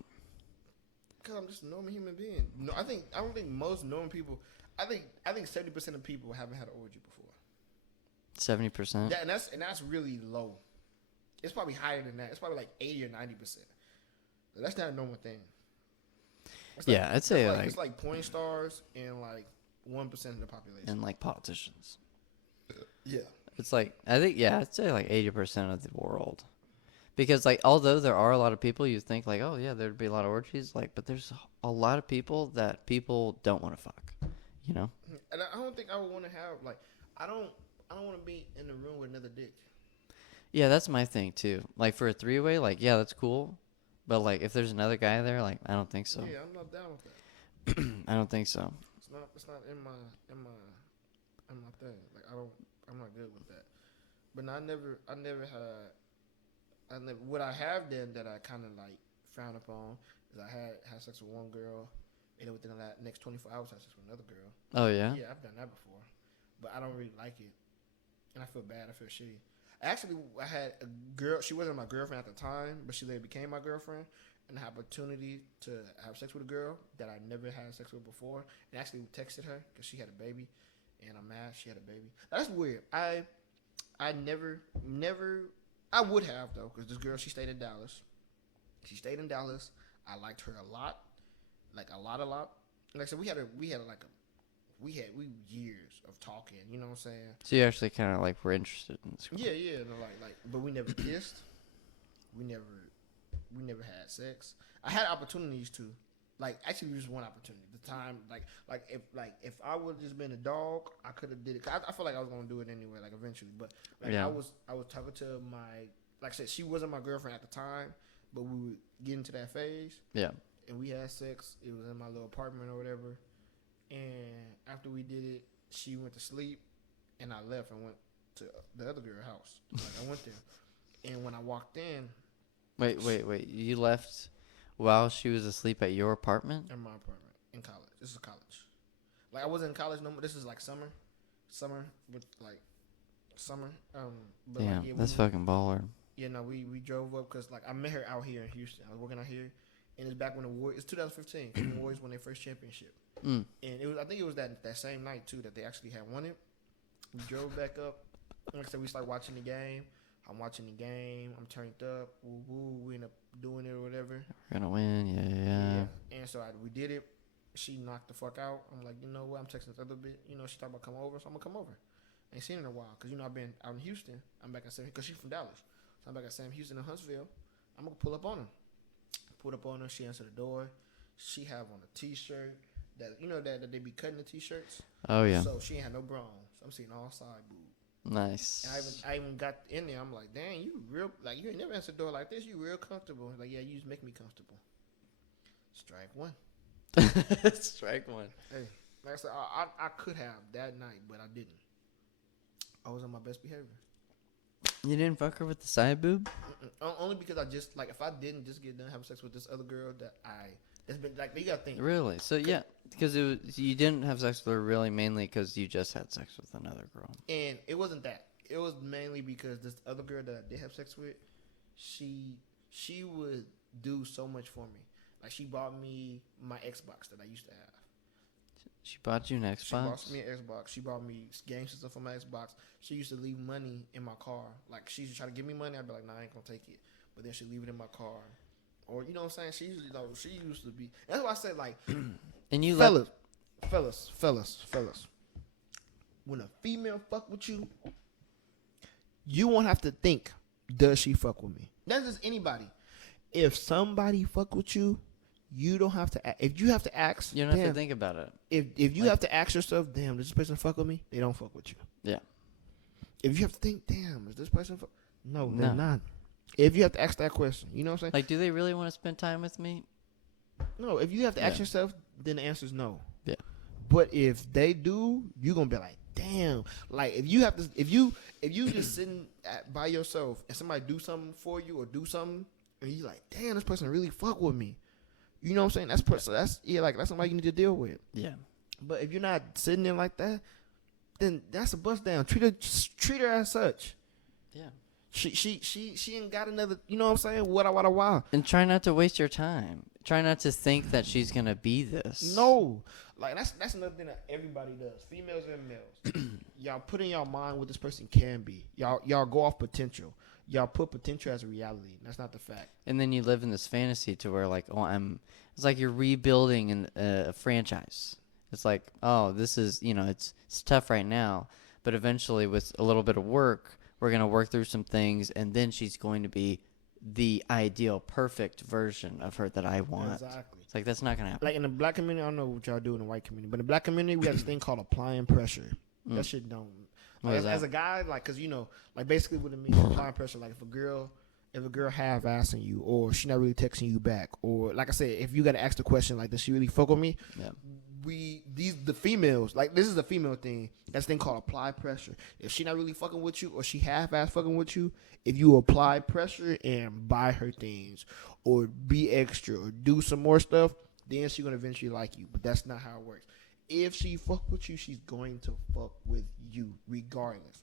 Because I'm just a normal human being. No, I don't think most normal people. I think 70% of people haven't had an orgy before. 70%. And that's really low. It's probably higher than that. It's probably like 80 or 90%. That's not a normal thing. Yeah, I'd say it's like porn stars and like 1% of the population. And like politicians. Yeah. It's like, I'd say like 80% of the world. Because like, although there are a lot of people, you think like, oh yeah, there'd be a lot of orgies, like, but there's a lot of people that people don't want to fuck, you know? And I don't think I would want to have like, I don't want to be in the room with another dick. Yeah, that's my thing too. Like for a three-way, like, yeah, that's cool. But like, if there's another guy there, like, I don't think so. Yeah, I'm not down with that. I don't think so. It's not in my thing. Like I'm not good with that. But no, what I have done that I kind of like frown upon is I had sex with one girl, and then within the next 24 hours I had sex with another girl. Oh yeah. Yeah, I've done that before, but I don't really like it, and I feel bad. I feel shitty. Actually, I had a girl. She wasn't my girlfriend at the time, but she later became my girlfriend. And the opportunity to have sex with a girl that I never had sex with before. And actually texted her because she had a baby. And I'm mad she had a baby. That's weird. I never, I would have though, because this girl, she stayed in Dallas. I liked her a lot. Like a lot. Like I said, we had years of talking, you know what I'm saying? So you actually kind of like were interested in this girl. Yeah, no, like, but we never kissed. We never had sex. I had opportunities to, like, actually just one opportunity. The time, if I would have just been a dog, I could have did it. I feel like I was gonna do it anyway, like eventually. But like I was talking to like I said, she wasn't my girlfriend at the time, but we would get into that phase. Yeah. And we had sex. It was in my little apartment or whatever. And after we did it, she went to sleep, and I left and went to the other girl's house. Like I went there, and when I walked in. Wait. You left while she was asleep at your apartment? In my apartment in college. This is college. Like I wasn't in college no more. This is like summer with like summer. But yeah, like, yeah, that's fucking baller. Yeah, no, we drove up because like I met her out here in Houston. I was working out here, and it's back when the Warriors. It's 2015. The Warriors won their first championship. And it was, I think it was that same night too that they actually had won it. We drove back up. Like I said, we started watching the game. I'm watching the game. I'm turned up. Woo woo. We end up doing it or whatever. We're gonna win. Yeah. And so we did it. She knocked the fuck out. I'm like, you know what? I'm texting this other bit. You know, she talking about come over, so I'm gonna come over. I ain't seen her in a while because you know I've been out in Houston. I'm back at Sam because she's from Dallas. So I'm back at Sam Houston in Huntsville. I'm gonna pull up on her. Pulled up on her. She answered the door. She have on a t-shirt that you know that they be cutting the t-shirts. Oh yeah. So she ain't had no bra on. So I'm seeing all side boob. Nice. And I even got in there. I'm like, dang, you real like you ain't never answered the door like this. You real comfortable. Like yeah, you just make me comfortable. Strike one. Strike one. Hey, like I said, I could have that night, but I didn't. I was on my best behavior. You didn't fuck her with the side boob? Only because I just like if I didn't just get done having sex with this other girl it's been like you gotta think. Really? So yeah, because you didn't have sex with her really mainly because you just had sex with another girl. And it wasn't that. It was mainly because this other girl that I did have sex with, she would do so much for me. Like she bought me my Xbox that I used to have. She bought you an Xbox? She bought me an Xbox. She bought me games and stuff for my Xbox. She used to leave money in my car. Like she used to try to give me money. I'd be like, nah, I ain't gonna take it. But then she'd leave it in my car. Or you know what I'm saying? She used to be. That's why I said like, and you fellas. When a female fuck with you, you won't have to think, does she fuck with me? That's just anybody. If somebody fuck with you, you don't have to. If you have to ask, you don't have to think about it. If you have to ask yourself, damn, does this person fuck with me? They don't fuck with you. Yeah. If you have to think, damn, is this person fuck? No, they're not. If you have to ask that question, you know what I'm saying? Like, do they really want to spend time with me? No. If you have to ask yourself, then the answer is no. Yeah. But if they do, you're gonna be like, damn. Like if you just sitting by yourself and somebody do something for you or do something, and you like, damn, this person really fuck with me. You know what I'm saying? That's somebody you need to deal with. Yeah. But if you're not sitting there like that, then that's a bust down. Treat her as such. Yeah. She ain't got another. You know what I'm saying? What? And try not to waste your time. Try not to think that she's gonna be this. No, like that's another thing that everybody does. Females and males. Y'all put in your mind what this person can be. Y'all go off potential. Y'all put potential as a reality. That's not the fact. And then you live in this fantasy to where like, it's like you're rebuilding a franchise. It's like, oh, this is, it's tough right now, but eventually with a little bit of work, we're going to work through some things, and then she's going to be the ideal, perfect version of her that I want. Exactly. It's like, that's not going to happen. Like in the black community, I don't know what y'all do in the white community, but in the black community, we have this thing called applying pressure. That shit don't. Like, as a guy, like, because, like basically what it means, applying pressure, like if a girl half-assing you, or she not really texting you back, or like I said, if you got to ask the question, like, does she really fuck with me? Yeah. The females, like, this is a female thing. That's a thing called apply pressure. If she not really fucking with you, or she half-ass fucking with you, if you apply pressure and buy her things, or be extra, or do some more stuff, then she gonna eventually like you. But that's not how it works. If she fuck with you, she's going to fuck with you regardless.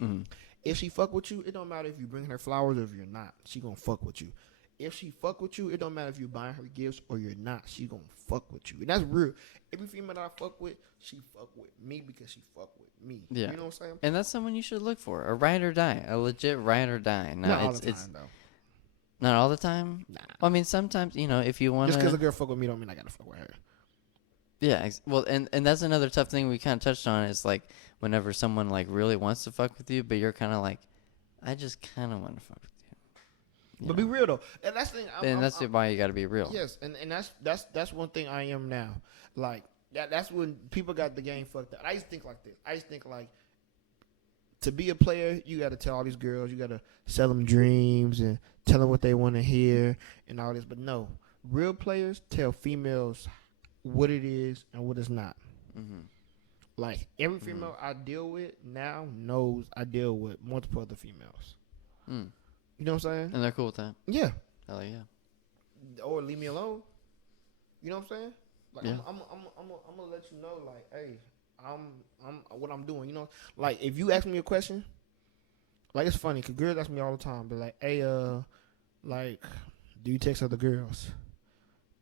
Mm-hmm. If she fuck with you, it don't matter if you bring her flowers or if you're not. She gonna fuck with you. If she fuck with you, it don't matter if you buying her gifts or you're not. She gonna fuck with you. And that's real. Every female that I fuck with, she fuck with me because she fuck with me. Yeah. You know what I'm saying? And that's someone you should look for. A ride or die. A legit ride or die. Not all the time, though. Not all the time? Nah. Well, I mean, sometimes, if you want to... Just because a girl fuck with me don't mean I gotta fuck with her. Yeah, well, and that's another tough thing we kind of touched on is, like, whenever someone, like, really wants to fuck with you, but you're kind of like, I just kind of want to fuck with you. But be real, though. And that's the thing. And that's why you got to be real. Yes, and that's one thing I am now. Like, that's when people got the game fucked up. I used to think like this. I used to think, like, to be a player, you got to tell all these girls, you got to sell them dreams and tell them what they want to hear and all this. But no, real players tell females what it is and what it's not. Mm-hmm. Like, every female I deal with now knows I deal with multiple other females. Mm. You know what I'm saying? And they're cool with that. Yeah. Hell yeah. Or leave me alone. You know what I'm saying? Like, yeah. I'm gonna let you know, like, hey, I'm what I'm doing. You know, like, if you ask me a question, like, it's funny because girls ask me all the time, but like, hey, like, do you text other girls?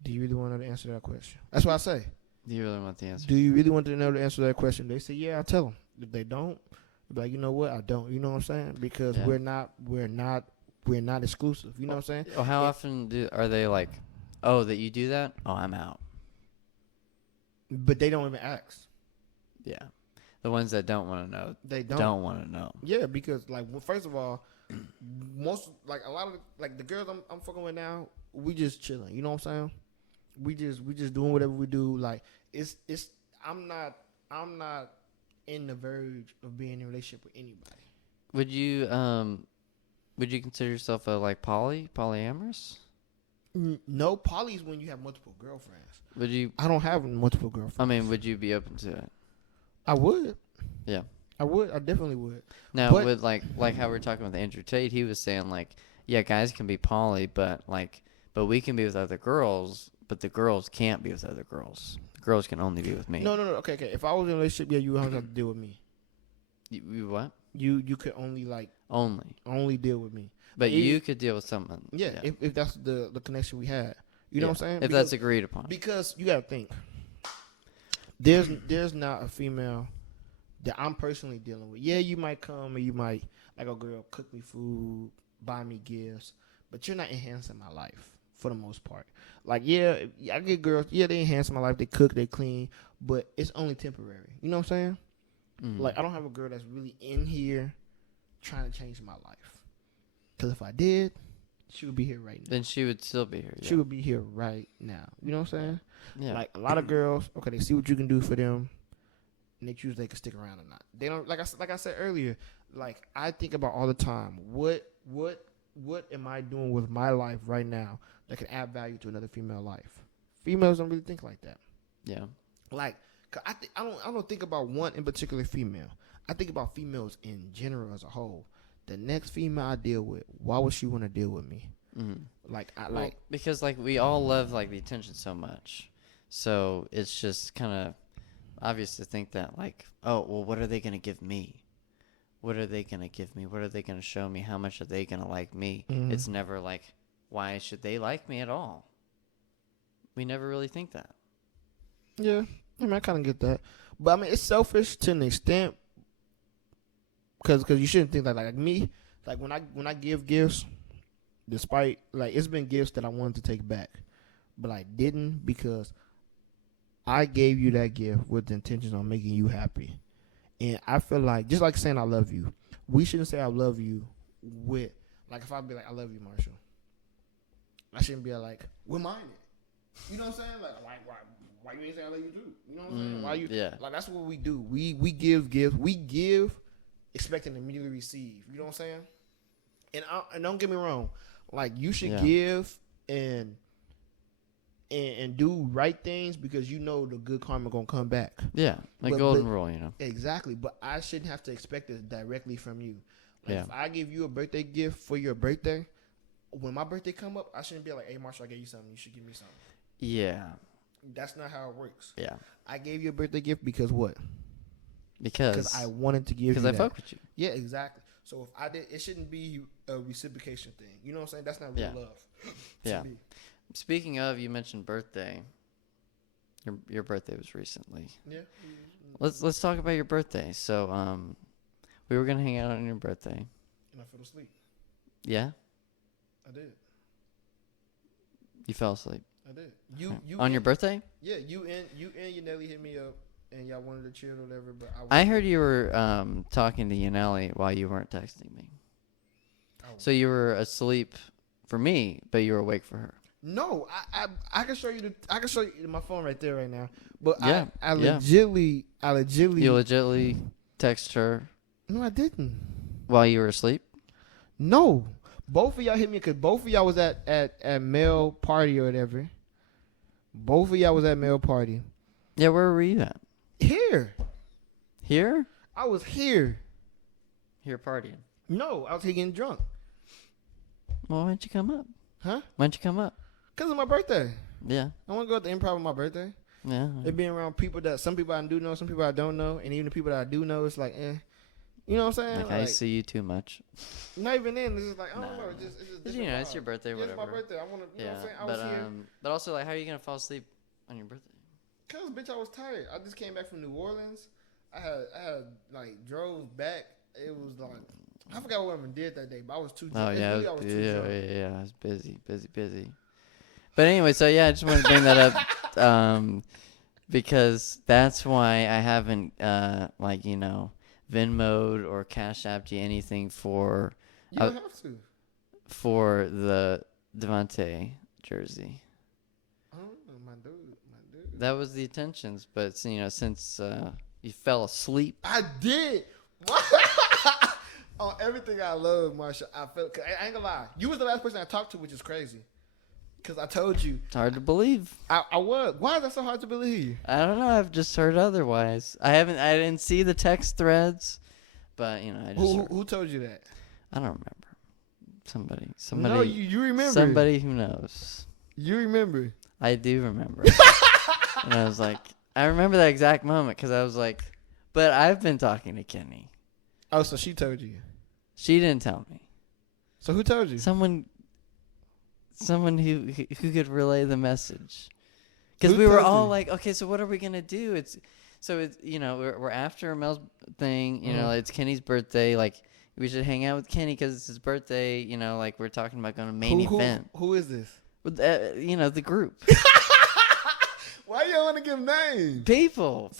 Do you really want to answer that question? That's what I say. Do you really want the answer? Do you really want to know the answer to that question? They say, yeah, I'll tell them. If they don't, I'll be like, you know what? I don't. You know what I'm saying? Because we're not exclusive. You know what I'm saying? Oh, how often are they like, oh, that you do that? Oh, I'm out. But they don't even ask. Yeah. The ones that don't want to know. They don't want to know. Yeah, because, like, well, first of all, a lot of, like, the girls I'm fucking with now, we just chilling. You know what I'm saying? We just doing whatever we do. Like, I'm not in the verge of being in a relationship with anybody. Would you consider yourself a, like, polyamorous? No, poly is when you have multiple girlfriends. Would you? I don't have multiple girlfriends. I mean, would you be open to it? I would. Yeah. I would. I definitely would. Now, with like how we were talking with Andrew Tate, he was saying, like, yeah, guys can be poly, but we can be with other girls, but the girls can't be with other girls. The girls can only be with me. No. Okay. If I was in a relationship, yeah, you would have to deal with me. You what? You could only, like, only deal with me. But you could deal with someone. Yeah. If that's the connection we had. You know what I'm saying? If that's agreed upon. Because you gotta think. There's not a female that I'm personally dealing with. Yeah, you might come and you might, like, a girl, cook me food, buy me gifts, but you're not enhancing my life for the most part. Like, yeah, I get girls, yeah, they enhance my life, they cook, they clean, but it's only temporary. You know what I'm saying? Mm-hmm. Like, I don't have a girl that's really in here trying to change my life. Because if I did, she would be here right now. Then she would still be here. Yeah. She would be here right now. You know what I'm saying? Yeah. Like, a lot of girls, okay, they see what you can do for them, and they choose they can stick around or not. They don't, like I said earlier, like, I think about all the time, what am I doing with my life right now that can add value to another female life? Females don't really think like that. Yeah. Like, 'cause I don't think about one in particular female. I think about females in general as a whole. The next female I deal with, why would she want to deal with me? Mm-hmm. because like we all love like the attention so much, so it's just kind of obvious to think that like, oh well, what are they gonna give me? What are they gonna give me? What are they gonna show me? How much are they gonna like me? Mm-hmm. It's never like, why should they like me at all? We never really think that. Yeah, I mean, I kind of get that, but I mean, it's selfish to an extent, because you shouldn't think that like me, like when I give gifts, despite like it's been gifts that I wanted to take back, but I didn't because I gave you that gift with the intentions on making you happy. And I feel like, just like saying I love you, we shouldn't say I love you with, like if I be like, I love you, Marshall. I shouldn't be like, we're mine. You know what I'm saying? Like, why you ain't saying I love you too? You know what I'm saying? Why you? Yeah. Like, that's what we do. We give gifts. We give expecting to immediately receive. You know what I'm saying? And don't get me wrong. Like, you should give and do right things because you know the good karma gonna come back. Yeah, like golden rule, you know. Exactly, but I shouldn't have to expect it directly from you. Like if I give you a birthday gift for your birthday, when my birthday come up, I shouldn't be like, "Hey, Marshall, I gave you something. You should give me something." Yeah. That's not how it works. Yeah. I gave you a birthday gift because what? Because I wanted to give you that. Because I fuck with you. Yeah, exactly. So if I did, it shouldn't be a reciprocation thing. You know what I'm saying? That's not real love. Yeah. Me. Speaking of, you mentioned birthday. Your birthday was recently. Yeah. Let's talk about your birthday. So we were gonna hang out on your birthday. And I fell asleep. Yeah. I did. You fell asleep. I did. You on your birthday? Yeah. You and Yanelli hit me up, and y'all wanted to chill or whatever. But I heard you were talking to Yanelli while you weren't texting me. So you were asleep for me, but you were awake for her. No, I can show you my phone right there right now. But yeah, I legitly You legitly text her. No, I didn't. While you were asleep? No. Both of y'all hit me because both of y'all was at male party or whatever. Both of y'all was at male party. Yeah, where were you at? Here. Here? I was here. Here partying? No, I was here getting drunk. Well, why didn't you come up? Huh? Why didn't you come up? Because of my birthday. Yeah. I want to go to the improv on my birthday. Yeah. It being around people that some people I do know, some people I don't know, and even the people that I do know, it's like, You know what I'm saying? Like I see you too much. Not even then. It's just like, I don't know. It's just you know, it's your birthday, whatever. It's my birthday. I want to, you know what I'm saying? I was here. But also, like, how are you going to fall asleep on your birthday? Because, bitch, I was tired. I just came back from New Orleans. I had like, drove back. It was like, I forgot what I did that day, but I was too drunk. Oh, yeah. I was busy. But anyway, so, yeah, I just wanted to bring that up because that's why I haven't, Venmo'd or Cash App'd you anything for... You don't have to. For the Devontae jersey. Oh, my dude. That was the intentions, but, since you fell asleep... I did! On everything I love, Marsha, I felt... I ain't gonna lie. You was the last person I talked to, which is crazy. Because I told you. It's hard to believe. I was. Why is that so hard to believe? I don't know. I've just heard otherwise. I didn't see the text threads, but, I just... Who told you that? I don't remember. Somebody. No, you remember. Somebody who knows. You remember. I do remember. And I was like... I remember that exact moment because I was like... But I've been talking to Kenny. Oh, so she told you. She didn't tell me. So who told you? Someone who could relay the message. Because we were all like, okay, so what are we gonna do? It's we're after Mel's thing. It's Kenny's birthday. Like we should hang out with Kenny because it's his birthday. Like we're talking about going to main event. Who is this? With the group. Why you don't want to give names? People.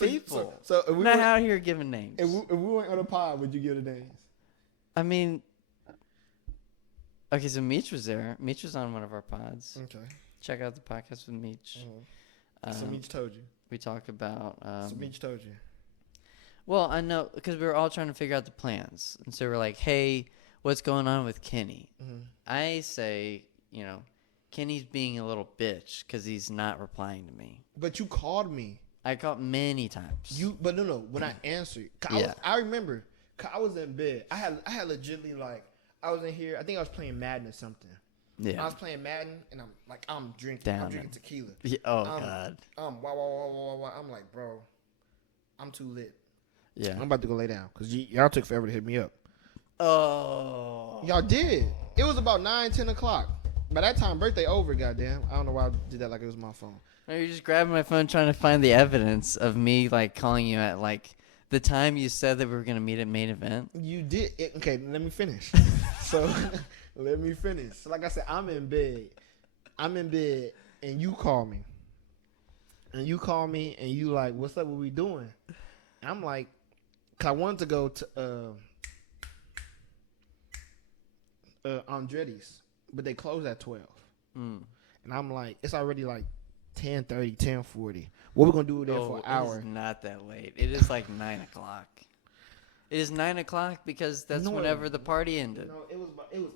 So if we're not out here giving names. If we went on a pod, would you give the names? I mean, okay, so Meech was there. Meech was on one of our pods. Okay. Check out the podcast with Meech. Mm-hmm. So Meech told you. We talk about... so Meech told you. Well, I know, because we were all trying to figure out the plans. And so we're like, hey, what's going on with Kenny? Mm-hmm. I say, Kenny's being a little bitch because he's not replying to me. But you called me. I called many times. But no. When I answered, I remember. I was in bed. I had legitimately I was in here. I think I was playing Madden or something. I was playing Madden, and I'm drinking tequila. Yeah, God. Wow. I'm like, bro, I'm too lit. Yeah. I'm about to go lay down because y'all took forever to hit me up. Oh. Y'all did. It was about 9, 10 o'clock. By that time, birthday over, goddamn. I don't know why I did that like it was my phone. No, you're just grabbing my phone trying to find the evidence of me, like, calling you at, like, the time you said that we were going to meet at main event. You did. Okay, let me finish. Let me finish. So, like I said, I'm in bed, and you call me. And you like, what's up, what we doing? And I'm like, cause I wanted to go to Andretti's, but they close at 12. And I'm like, it's already like 10:30, 10:40. What we gonna do there for an hour? It is not that late. It is like 9 o'clock. It is 9 o'clock because that's whenever the party ended. No, it was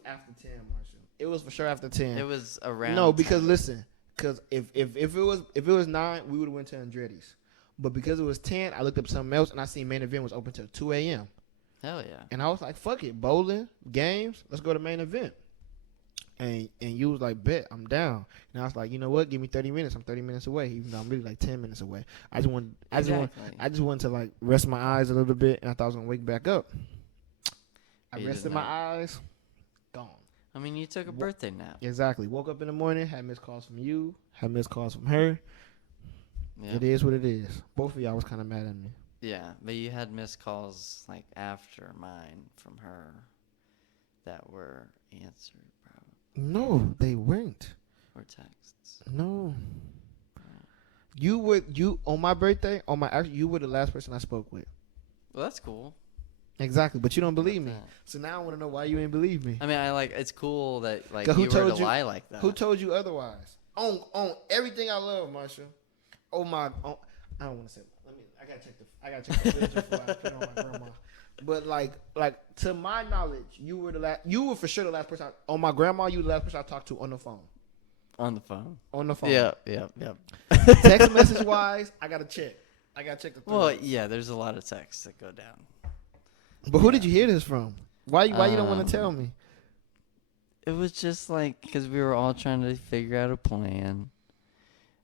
after 10, Marshall. It was for sure after 10. It was around. No, because 10. Listen, because if it was 9, we would have went to Andretti's. But because it was 10, I looked up something else and I seen main event was open till 2 a.m. Hell yeah. And I was like, fuck it, bowling, games, let's go to main event. And you was like, bet, I'm down. And I was like, you know what? Give me 30 minutes. I'm 30 minutes away, even though I'm really like 10 minutes away. I just wanted to like rest my eyes a little bit, and I thought I was gonna wake back up. I rested my eyes, gone. I mean, you took a birthday nap. Exactly. Woke up in the morning, had missed calls from you, had missed calls from her. Yeah. It is what it is. Both of y'all was kind of mad at me. Yeah, but you had missed calls like after mine from her that were answered. No, they weren't. Or texts. No. You on my birthday, you were the last person I spoke with. Well, that's cool. Exactly, but you don't believe me. So now I want to know why you ain't believe me. I mean, it's cool that like you were to lie like that. Who told you otherwise? On everything I love, Marshall. I don't want to say. I gotta check the fridge before I put it on my grandma. But like to my knowledge, you were for sure the last person on my grandma. You were the last person I talked to on the phone. On the phone. Yeah. Text message wise, I gotta check. I gotta check the. Well, yeah, there's a lot of texts that go down. But who did you hear this from? Why you don't want to tell me? It was just like because we were all trying to figure out a plan.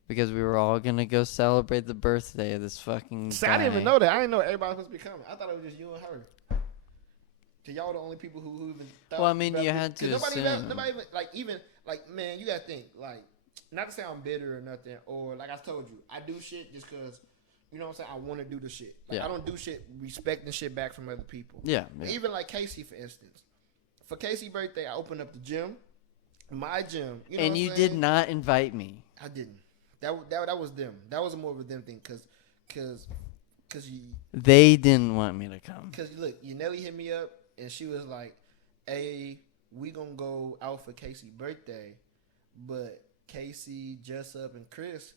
Because we were all going to go celebrate the birthday of this fucking guy. I didn't even know that. I didn't know everybody was supposed to be coming. I thought it was just you and her. So y'all were the only people who even thought. Well, I mean, you had to assume. Nobody even, man, you got to think, like, not to say I'm bitter or nothing, or like I told you, I do shit just because, you know what I'm saying, I want to do the shit. Like, I don't do shit respecting shit back from other people. Yeah. Even like Casey, for instance. For Casey's birthday, I opened up the gym, my gym. You know and you did not invite me. I didn't. That was them. That was more of a them thing, cause they didn't want me to come. Cause look, Yanelli hit me up and she was like, "Hey, we gonna go out for Casey's birthday, but Casey, Jessup, and Chris,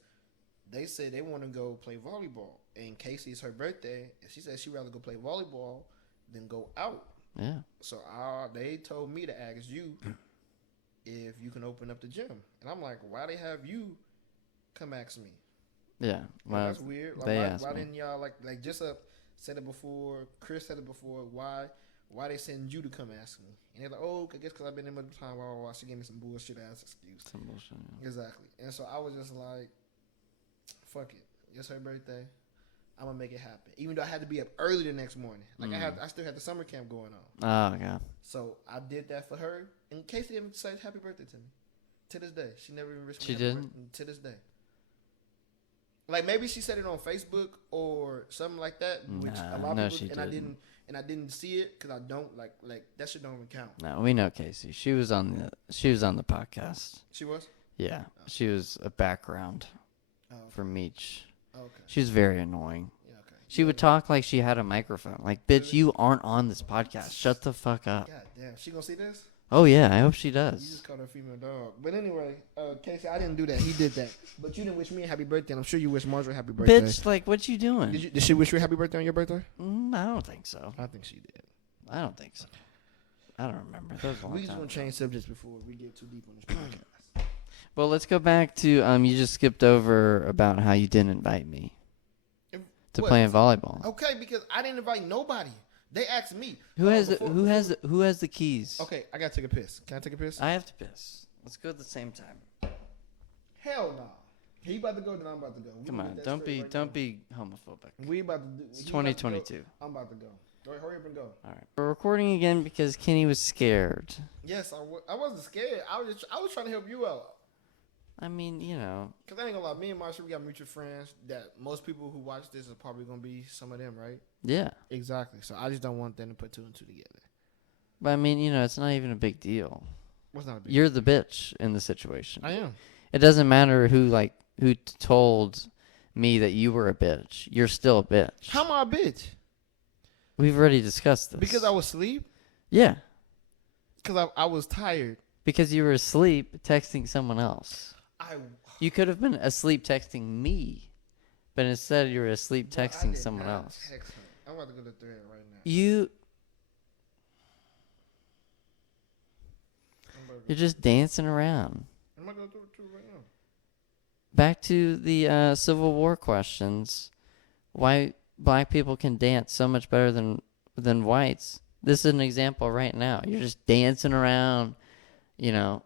they said they want to go play volleyball, and Casey's her birthday, and she said she'd rather go play volleyball than go out." Yeah. So they told me to ask you if you can open up the gym, and I'm like, why they have you come ask me? Yeah, well, that's weird. Like, why didn't y'all like Jessup said it before? Chris said it before. Why they send you to come ask me? And they're like, oh, I guess because I've been in the time. While she gave me some bullshit ass excuse. Some bullshit. Yeah. Exactly. And so I was just like, fuck it. It's her birthday. I'm gonna make it happen. Even though I had to be up early the next morning. Like I still had the summer camp going on. Oh god. So I did that for her. And Casey didn't say happy birthday to me. To this day, she never even wished me. She didn't. To this day. Like maybe she said it on Facebook or something like that, which a lot of people I didn't see it because I don't like that shit don't even count. No, we know Casey. She was on the podcast. She was? Yeah, she was a background for Meech. Okay. She was very annoying. Yeah, okay. She would talk like she had a microphone. Like, bitch, you aren't on this podcast. Shut the fuck up. God damn, she gonna see this? Oh yeah, I hope she does. You just called her a female dog. But anyway, Casey, I didn't do that. He did that. But you didn't wish me a happy birthday, and I'm sure you wish Marjorie a happy birthday. Bitch, like, what you doing? Did she wish you a happy birthday on your birthday? I don't think so. I think she did. I don't think so. I don't remember. That was a long we time just gonna ago. change subjects before we get too deep on this podcast. Well, let's go back to you just skipped over about how you didn't invite me to playing volleyball. Okay, because I didn't invite nobody. They asked me. Who has the keys? Okay, I gotta take a piss. Can I take a piss? I have to piss. Let's go at the same time. Hell no. Nah. He about to go, then I'm about to go. Come on, don't be homophobic. We about to do. It's 2022. I'm about to go. Hurry up and go. All right. We're recording again because Kenny was scared. Yes, I wasn't scared. I was trying to help you out. I mean, you know. Because I ain't gonna lie, me and Marsha, we got mutual friends that most people who watch this are probably gonna be some of them, right? Yeah. Exactly. So I just don't want them to put two and two together. But I mean, you know, it's not even a big deal. What's not a big You're the bitch in the situation. I am. It doesn't matter who told me that you were a bitch. You're still a bitch. How am I a bitch? We've already discussed this. Because I was asleep? Yeah. Because I was tired. Because you were asleep texting someone else. You could have been asleep texting me, but instead you were asleep texting someone else. Text her. I'm about to go to the thread right now. You're just dancing around. I'm about to go to it right now. Back to the Civil War questions. Why black people can dance so much better than whites. This is an example right now. You're just dancing around, you know.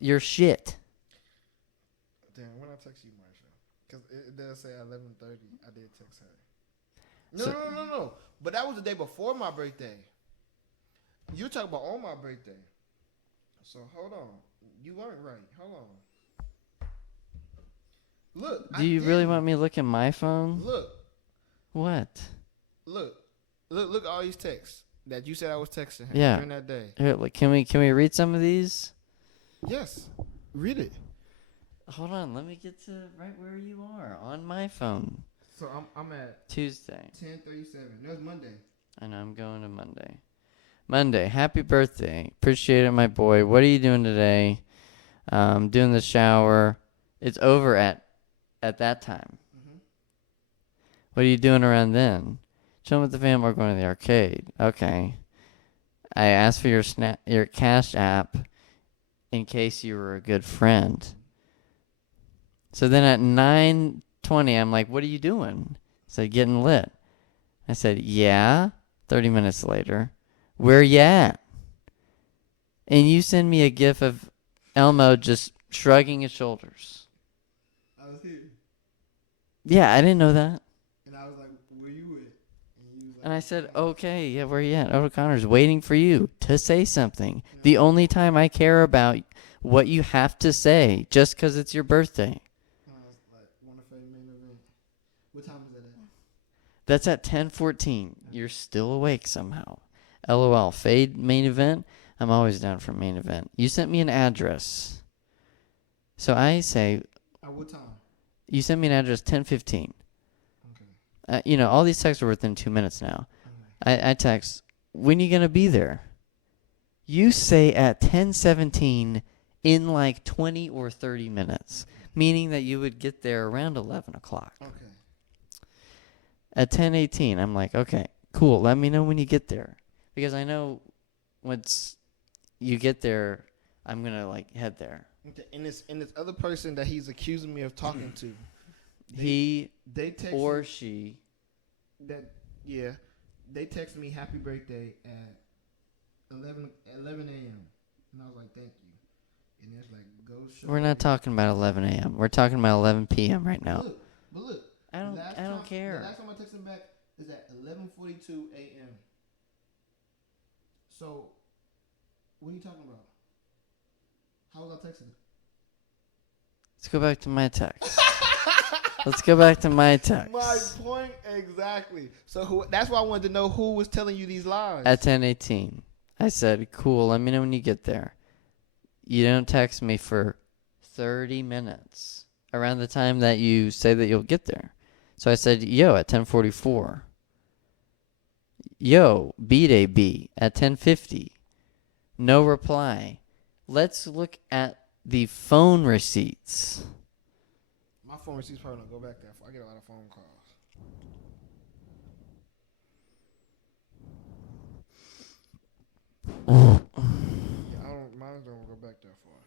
You're shit. Damn, when I text you, Marsha, because it does say 11:30. I did text her. No. But that was the day before my birthday. You talking about on my birthday. So hold on. You weren't right. Hold on. Look. Do you really want me to look at my phone? Look. What? Look at all these texts that you said I was texting her during that day. Here, can we read some of these? Yes. Read it. Hold on, let me get to right where you are on my phone. So I'm at Tuesday. 10:37. No, it's Monday. I know, I'm going to Monday. Monday, happy birthday. Appreciate it, my boy. What are you doing today? Doing the shower. It's over at that time. Mm-hmm. What are you doing around then? Chilling with the fam or going to the arcade. Okay. I asked for your Cash App in case you were a good friend. So then at 9:20, I'm like, what are you doing? I said, getting lit. I said, yeah. 30 minutes later, where you at? And you send me a gif of Elmo just shrugging his shoulders. I was here. Yeah, I didn't know that. And I was like, where you at? And I said, okay, yeah, where you at? O'Connor's waiting for you to say something. Yeah. The only time I care about what you have to say, just because it's your birthday. What time is it at? That's at 10:14. You're still awake somehow. LOL. Fade main event. I'm always down for main event. You sent me an address. So I say. At what time? You sent me an address 10:15. Okay. You know, all these texts are within 2 minutes now. Okay. I text, when you going to be there? You say at 10:17 in like 20 or 30 minutes. Okay. Meaning that you would get there around 11 o'clock. Okay. At 10:18, I'm like, okay, cool. Let me know when you get there. Because I know once you get there, I'm going to like head there. Okay. And this other person that he's accusing me of talking to. They or me, she. They texted me happy birthday at 11 a.m. And I was like, thank you. And it's like, go show. We're not talking about 11 a.m. We're talking about 11 p.m. right now. But look. I don't care. The last time I texted him back is at 11:42 a.m. So, what are you talking about? How was I texting? Let's go back to my text. Let's go back to my text. My point exactly. So that's why I wanted to know who was telling you these lies. At 10:18, I said, cool, let me know when you get there. You don't text me for 30 minutes around the time that you say that you'll get there. So I said, yo, at 10:44. Yo, B-Day B at 10:50. No reply. Let's look at the phone receipts. My phone receipts probably don't go back there. I get a lot of phone calls. Mine don't go back that far.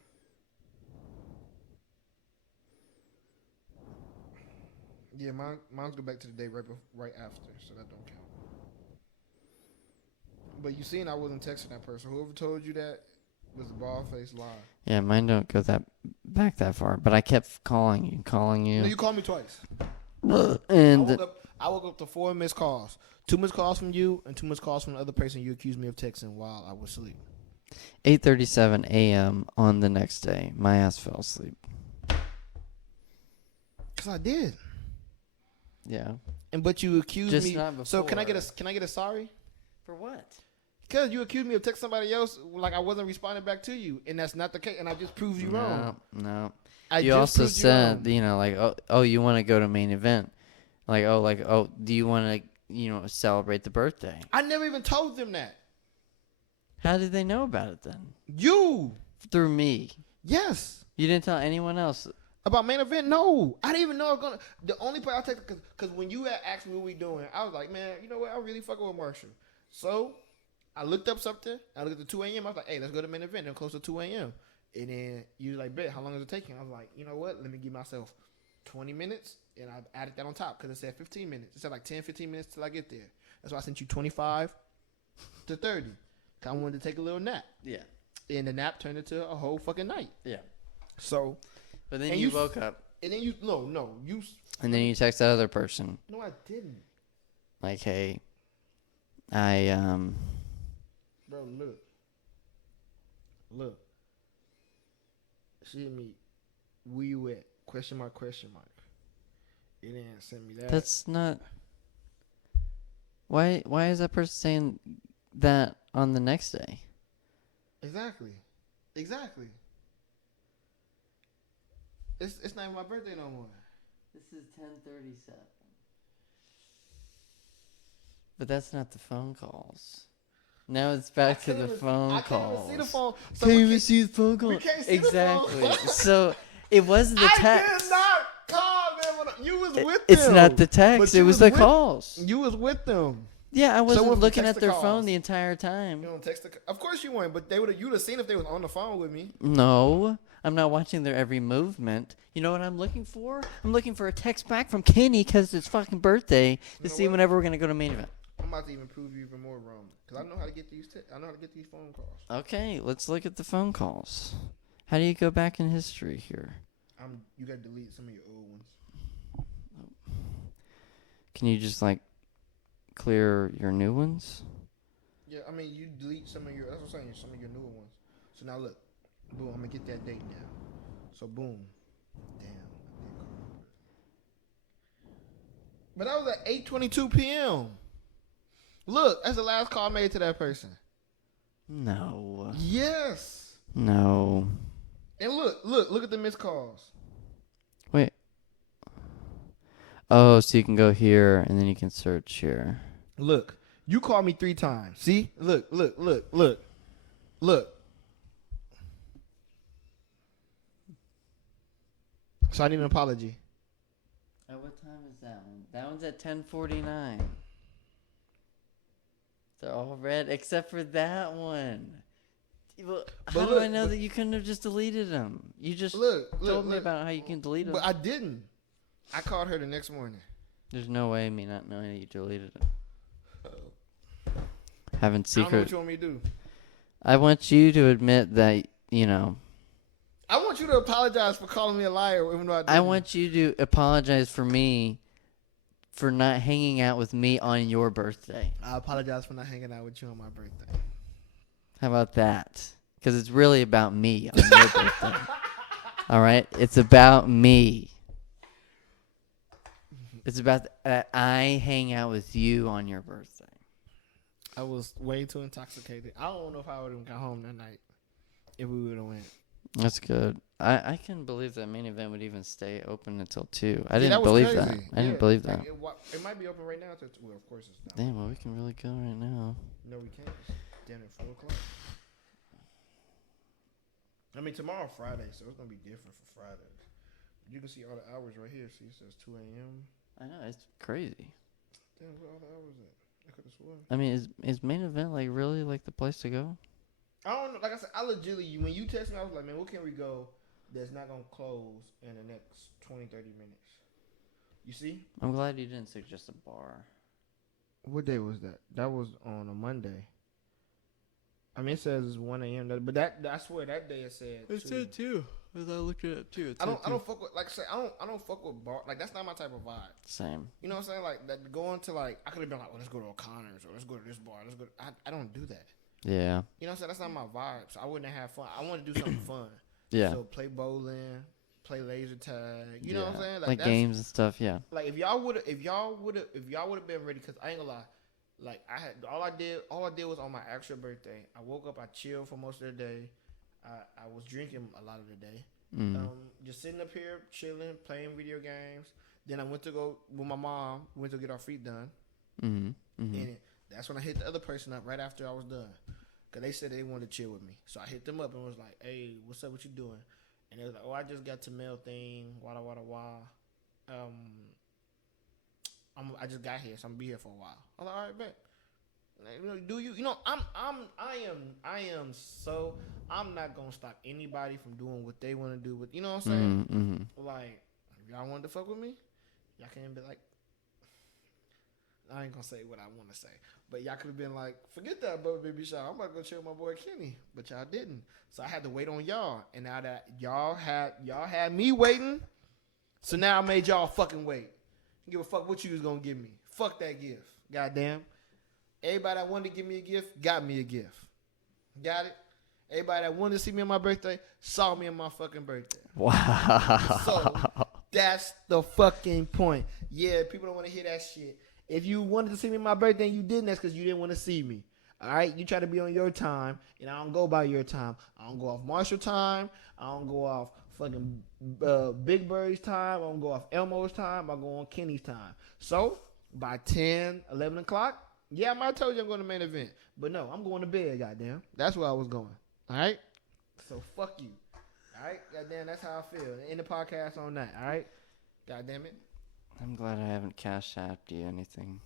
Yeah, mine's go back to the day right after, so that don't count. But you seen I wasn't texting that person. Whoever told you that, Was the bald face live? Yeah, mine don't go back that far. But I kept calling you. No, you called me twice. And I woke up to 4 missed calls. 2 missed calls from you and 2 missed calls from the other person you accused me of texting while I was asleep. 8:37 a.m. on the next day, my ass fell asleep. Cause I did. Yeah. But you accused Just me. not before. So can I get a sorry? For what? Because you accused me of texting somebody else like I wasn't responding back to you, and that's not the case. And I just proved you wrong. No. I You just also proved said, you like, oh, you want to go to main event, do you want to, celebrate the birthday? I never even told them that. How did they know about it then? You. Through me. Yes. You didn't tell anyone else. About main event? No. I didn't even know I was gonna. The only part I texted because when you had asked me what we doing, I was like, man, you know what? I really fucking with Marshall. So I looked up something. I looked at 2 a.m. I was like, hey, let's go to main event. They're close to 2 a.m. And then you was like, bet, how long is it taking? I was like, you know what? Let me give myself 20 minutes. And I added that on top because it said 15 minutes. It said like 10, 15 minutes till I get there. That's why I sent you 25 to 30. I wanted to take a little nap. Yeah. And the nap turned into a whole fucking night. Yeah. So. But then you woke up. And then you, no. And then you text that other person. No, I didn't. Like, hey, Bro, look. She hit me, where you at? Question mark. It didn't send me that. That's not. Why is that person saying that on the next day? Exactly. It's not even my birthday no more. This is 10:37. But that's not the phone calls. Now it's back to the phone calls. I can't even see the phone. So can't even see the phone calls. We can't see exactly. the phone. So it wasn't the text. I did not call them. You was with them. It's not the text. It was the calls. You was with them. Yeah, I wasn't looking at their calls? phone the entire time. You don't text the. Of course you weren't, but you'd have seen if they was on the phone with me. No, I'm not watching their every movement. You know what I'm looking for? I'm looking for a text back from Kenny because it's his fucking birthday to see whenever we're gonna go to main event. I'm about to even prove you even more wrong because I know how to get these. I know how to get these phone calls. Okay, let's look at the phone calls. How do you go back in history here? You gotta delete some of your old ones. Can you just clear your new ones? Yeah, I mean you delete some of your. That's what I'm saying. Some of your newer ones. So now look, boom. I'm gonna get that date now. So boom. Damn. But that was at 8:22 p.m. Look, that's the last call made to that person. No. Yes. No. And look at the missed calls. Wait. Oh, so you can go here and then you can search here. Look, you called me 3 times. See? Look. So I need an apology. At what time is that one? That one's at 10:49. They're all red except for that one. Well, how do I know that you couldn't have just deleted them? You just told me about how you can delete them. But I didn't. I called her the next morning. There's no way me not knowing that you deleted them. Having secret. I don't know what you want me to do. I want you to admit that, I want you to apologize for calling me a liar even though I didn't. I want you to apologize for me for not hanging out with me on your birthday. I apologize for not hanging out with you on my birthday. How about that? Because it's really about me on your birthday. All right? It's about me. It's about that I hang out with you on your birthday. I was way too intoxicated. I don't know if I would have got home that night if we would have went. That's good. I couldn't believe that main event would even stay open until 2. I didn't believe that. I didn't believe that. It might be open right now. Well, of course it's not. Damn, well, we can really go right now. No, we can't. It's damn at 4 o'clock. I mean, tomorrow Friday, so it's going to be different for Friday. You can see all the hours right here. See, it says 2 a.m. I know, it's crazy. Damn, where all the hours at? I could have sworn. I mean, is main event really the place to go? I don't know. Like I said, I legitimately, when you text me, I was like, man, where can we go that's not going to close in the next 20, 30 minutes? You see? I'm glad you didn't suggest a bar. What day was that? That was on a Monday. I mean, it says it's 1 a.m. But I swear that day it said. It said 2. As I looked at it too. I don't fuck with, like I say, I don't fuck with bar. Like, that's not my type of vibe. Same. You know what I'm saying? Like, that going to, like, I could have been like, let's go to O'Connor's or let's go to this bar. I don't do that. Yeah. You know what I'm saying? That's not my vibe. So I wouldn't have fun. I want to do something fun. Yeah. So play bowling, play laser tag. You know what I'm saying? Like games and stuff. Yeah. Like, if y'all would have been ready, because I ain't gonna lie. Like, all I did was on my actual birthday. I woke up, I chilled for most of the day. I was drinking a lot of the day. Just sitting up here, chilling, playing video games. Then I went to go with my mom. We went to get our feet done. And that's when I hit the other person up right after I was done. Because they said they wanted to chill with me. So I hit them up and was like, hey, what's up? What you doing? And they was like, oh, I just got to mail thing. Wada, wada, wada. I just got here, so I'm going to be here for a while. I was like, all right, bet. I'm not gonna stop anybody from doing what they want to do. With, you know what I'm saying? Like, if y'all wanted to fuck with me, y'all can't be like, I ain't gonna say what I want to say, but y'all could have been like, forget that, brother, baby shot. I'm about to go chill with my boy Kenny, but y'all didn't. So I had to wait on y'all, and now that y'all had me waiting, so now I made y'all fucking wait. Give a fuck what you was gonna give me. Fuck that gift. Goddamn. Everybody that wanted to give me a gift got me a gift. Got it? Everybody that wanted to see me on my birthday saw me on my fucking birthday. Wow. So that's the fucking point. Yeah, people don't want to hear that shit. If you wanted to see me on my birthday and you didn't, that's because you didn't want to see me. All right? You try to be on your time, and I don't go by your time. I don't go off Marshall time. I don't go off fucking Big Bird's time. I don't go off Elmo's time. I go on Kenny's time. So by 10, 11 o'clock, yeah, I might have told you I'm going to main event. But no, I'm going to bed, goddamn. That's where I was going. All right? So fuck you. All right? Goddamn, that's how I feel. End the podcast on that. All right? Goddamn it. I'm glad I haven't cash apped you anything.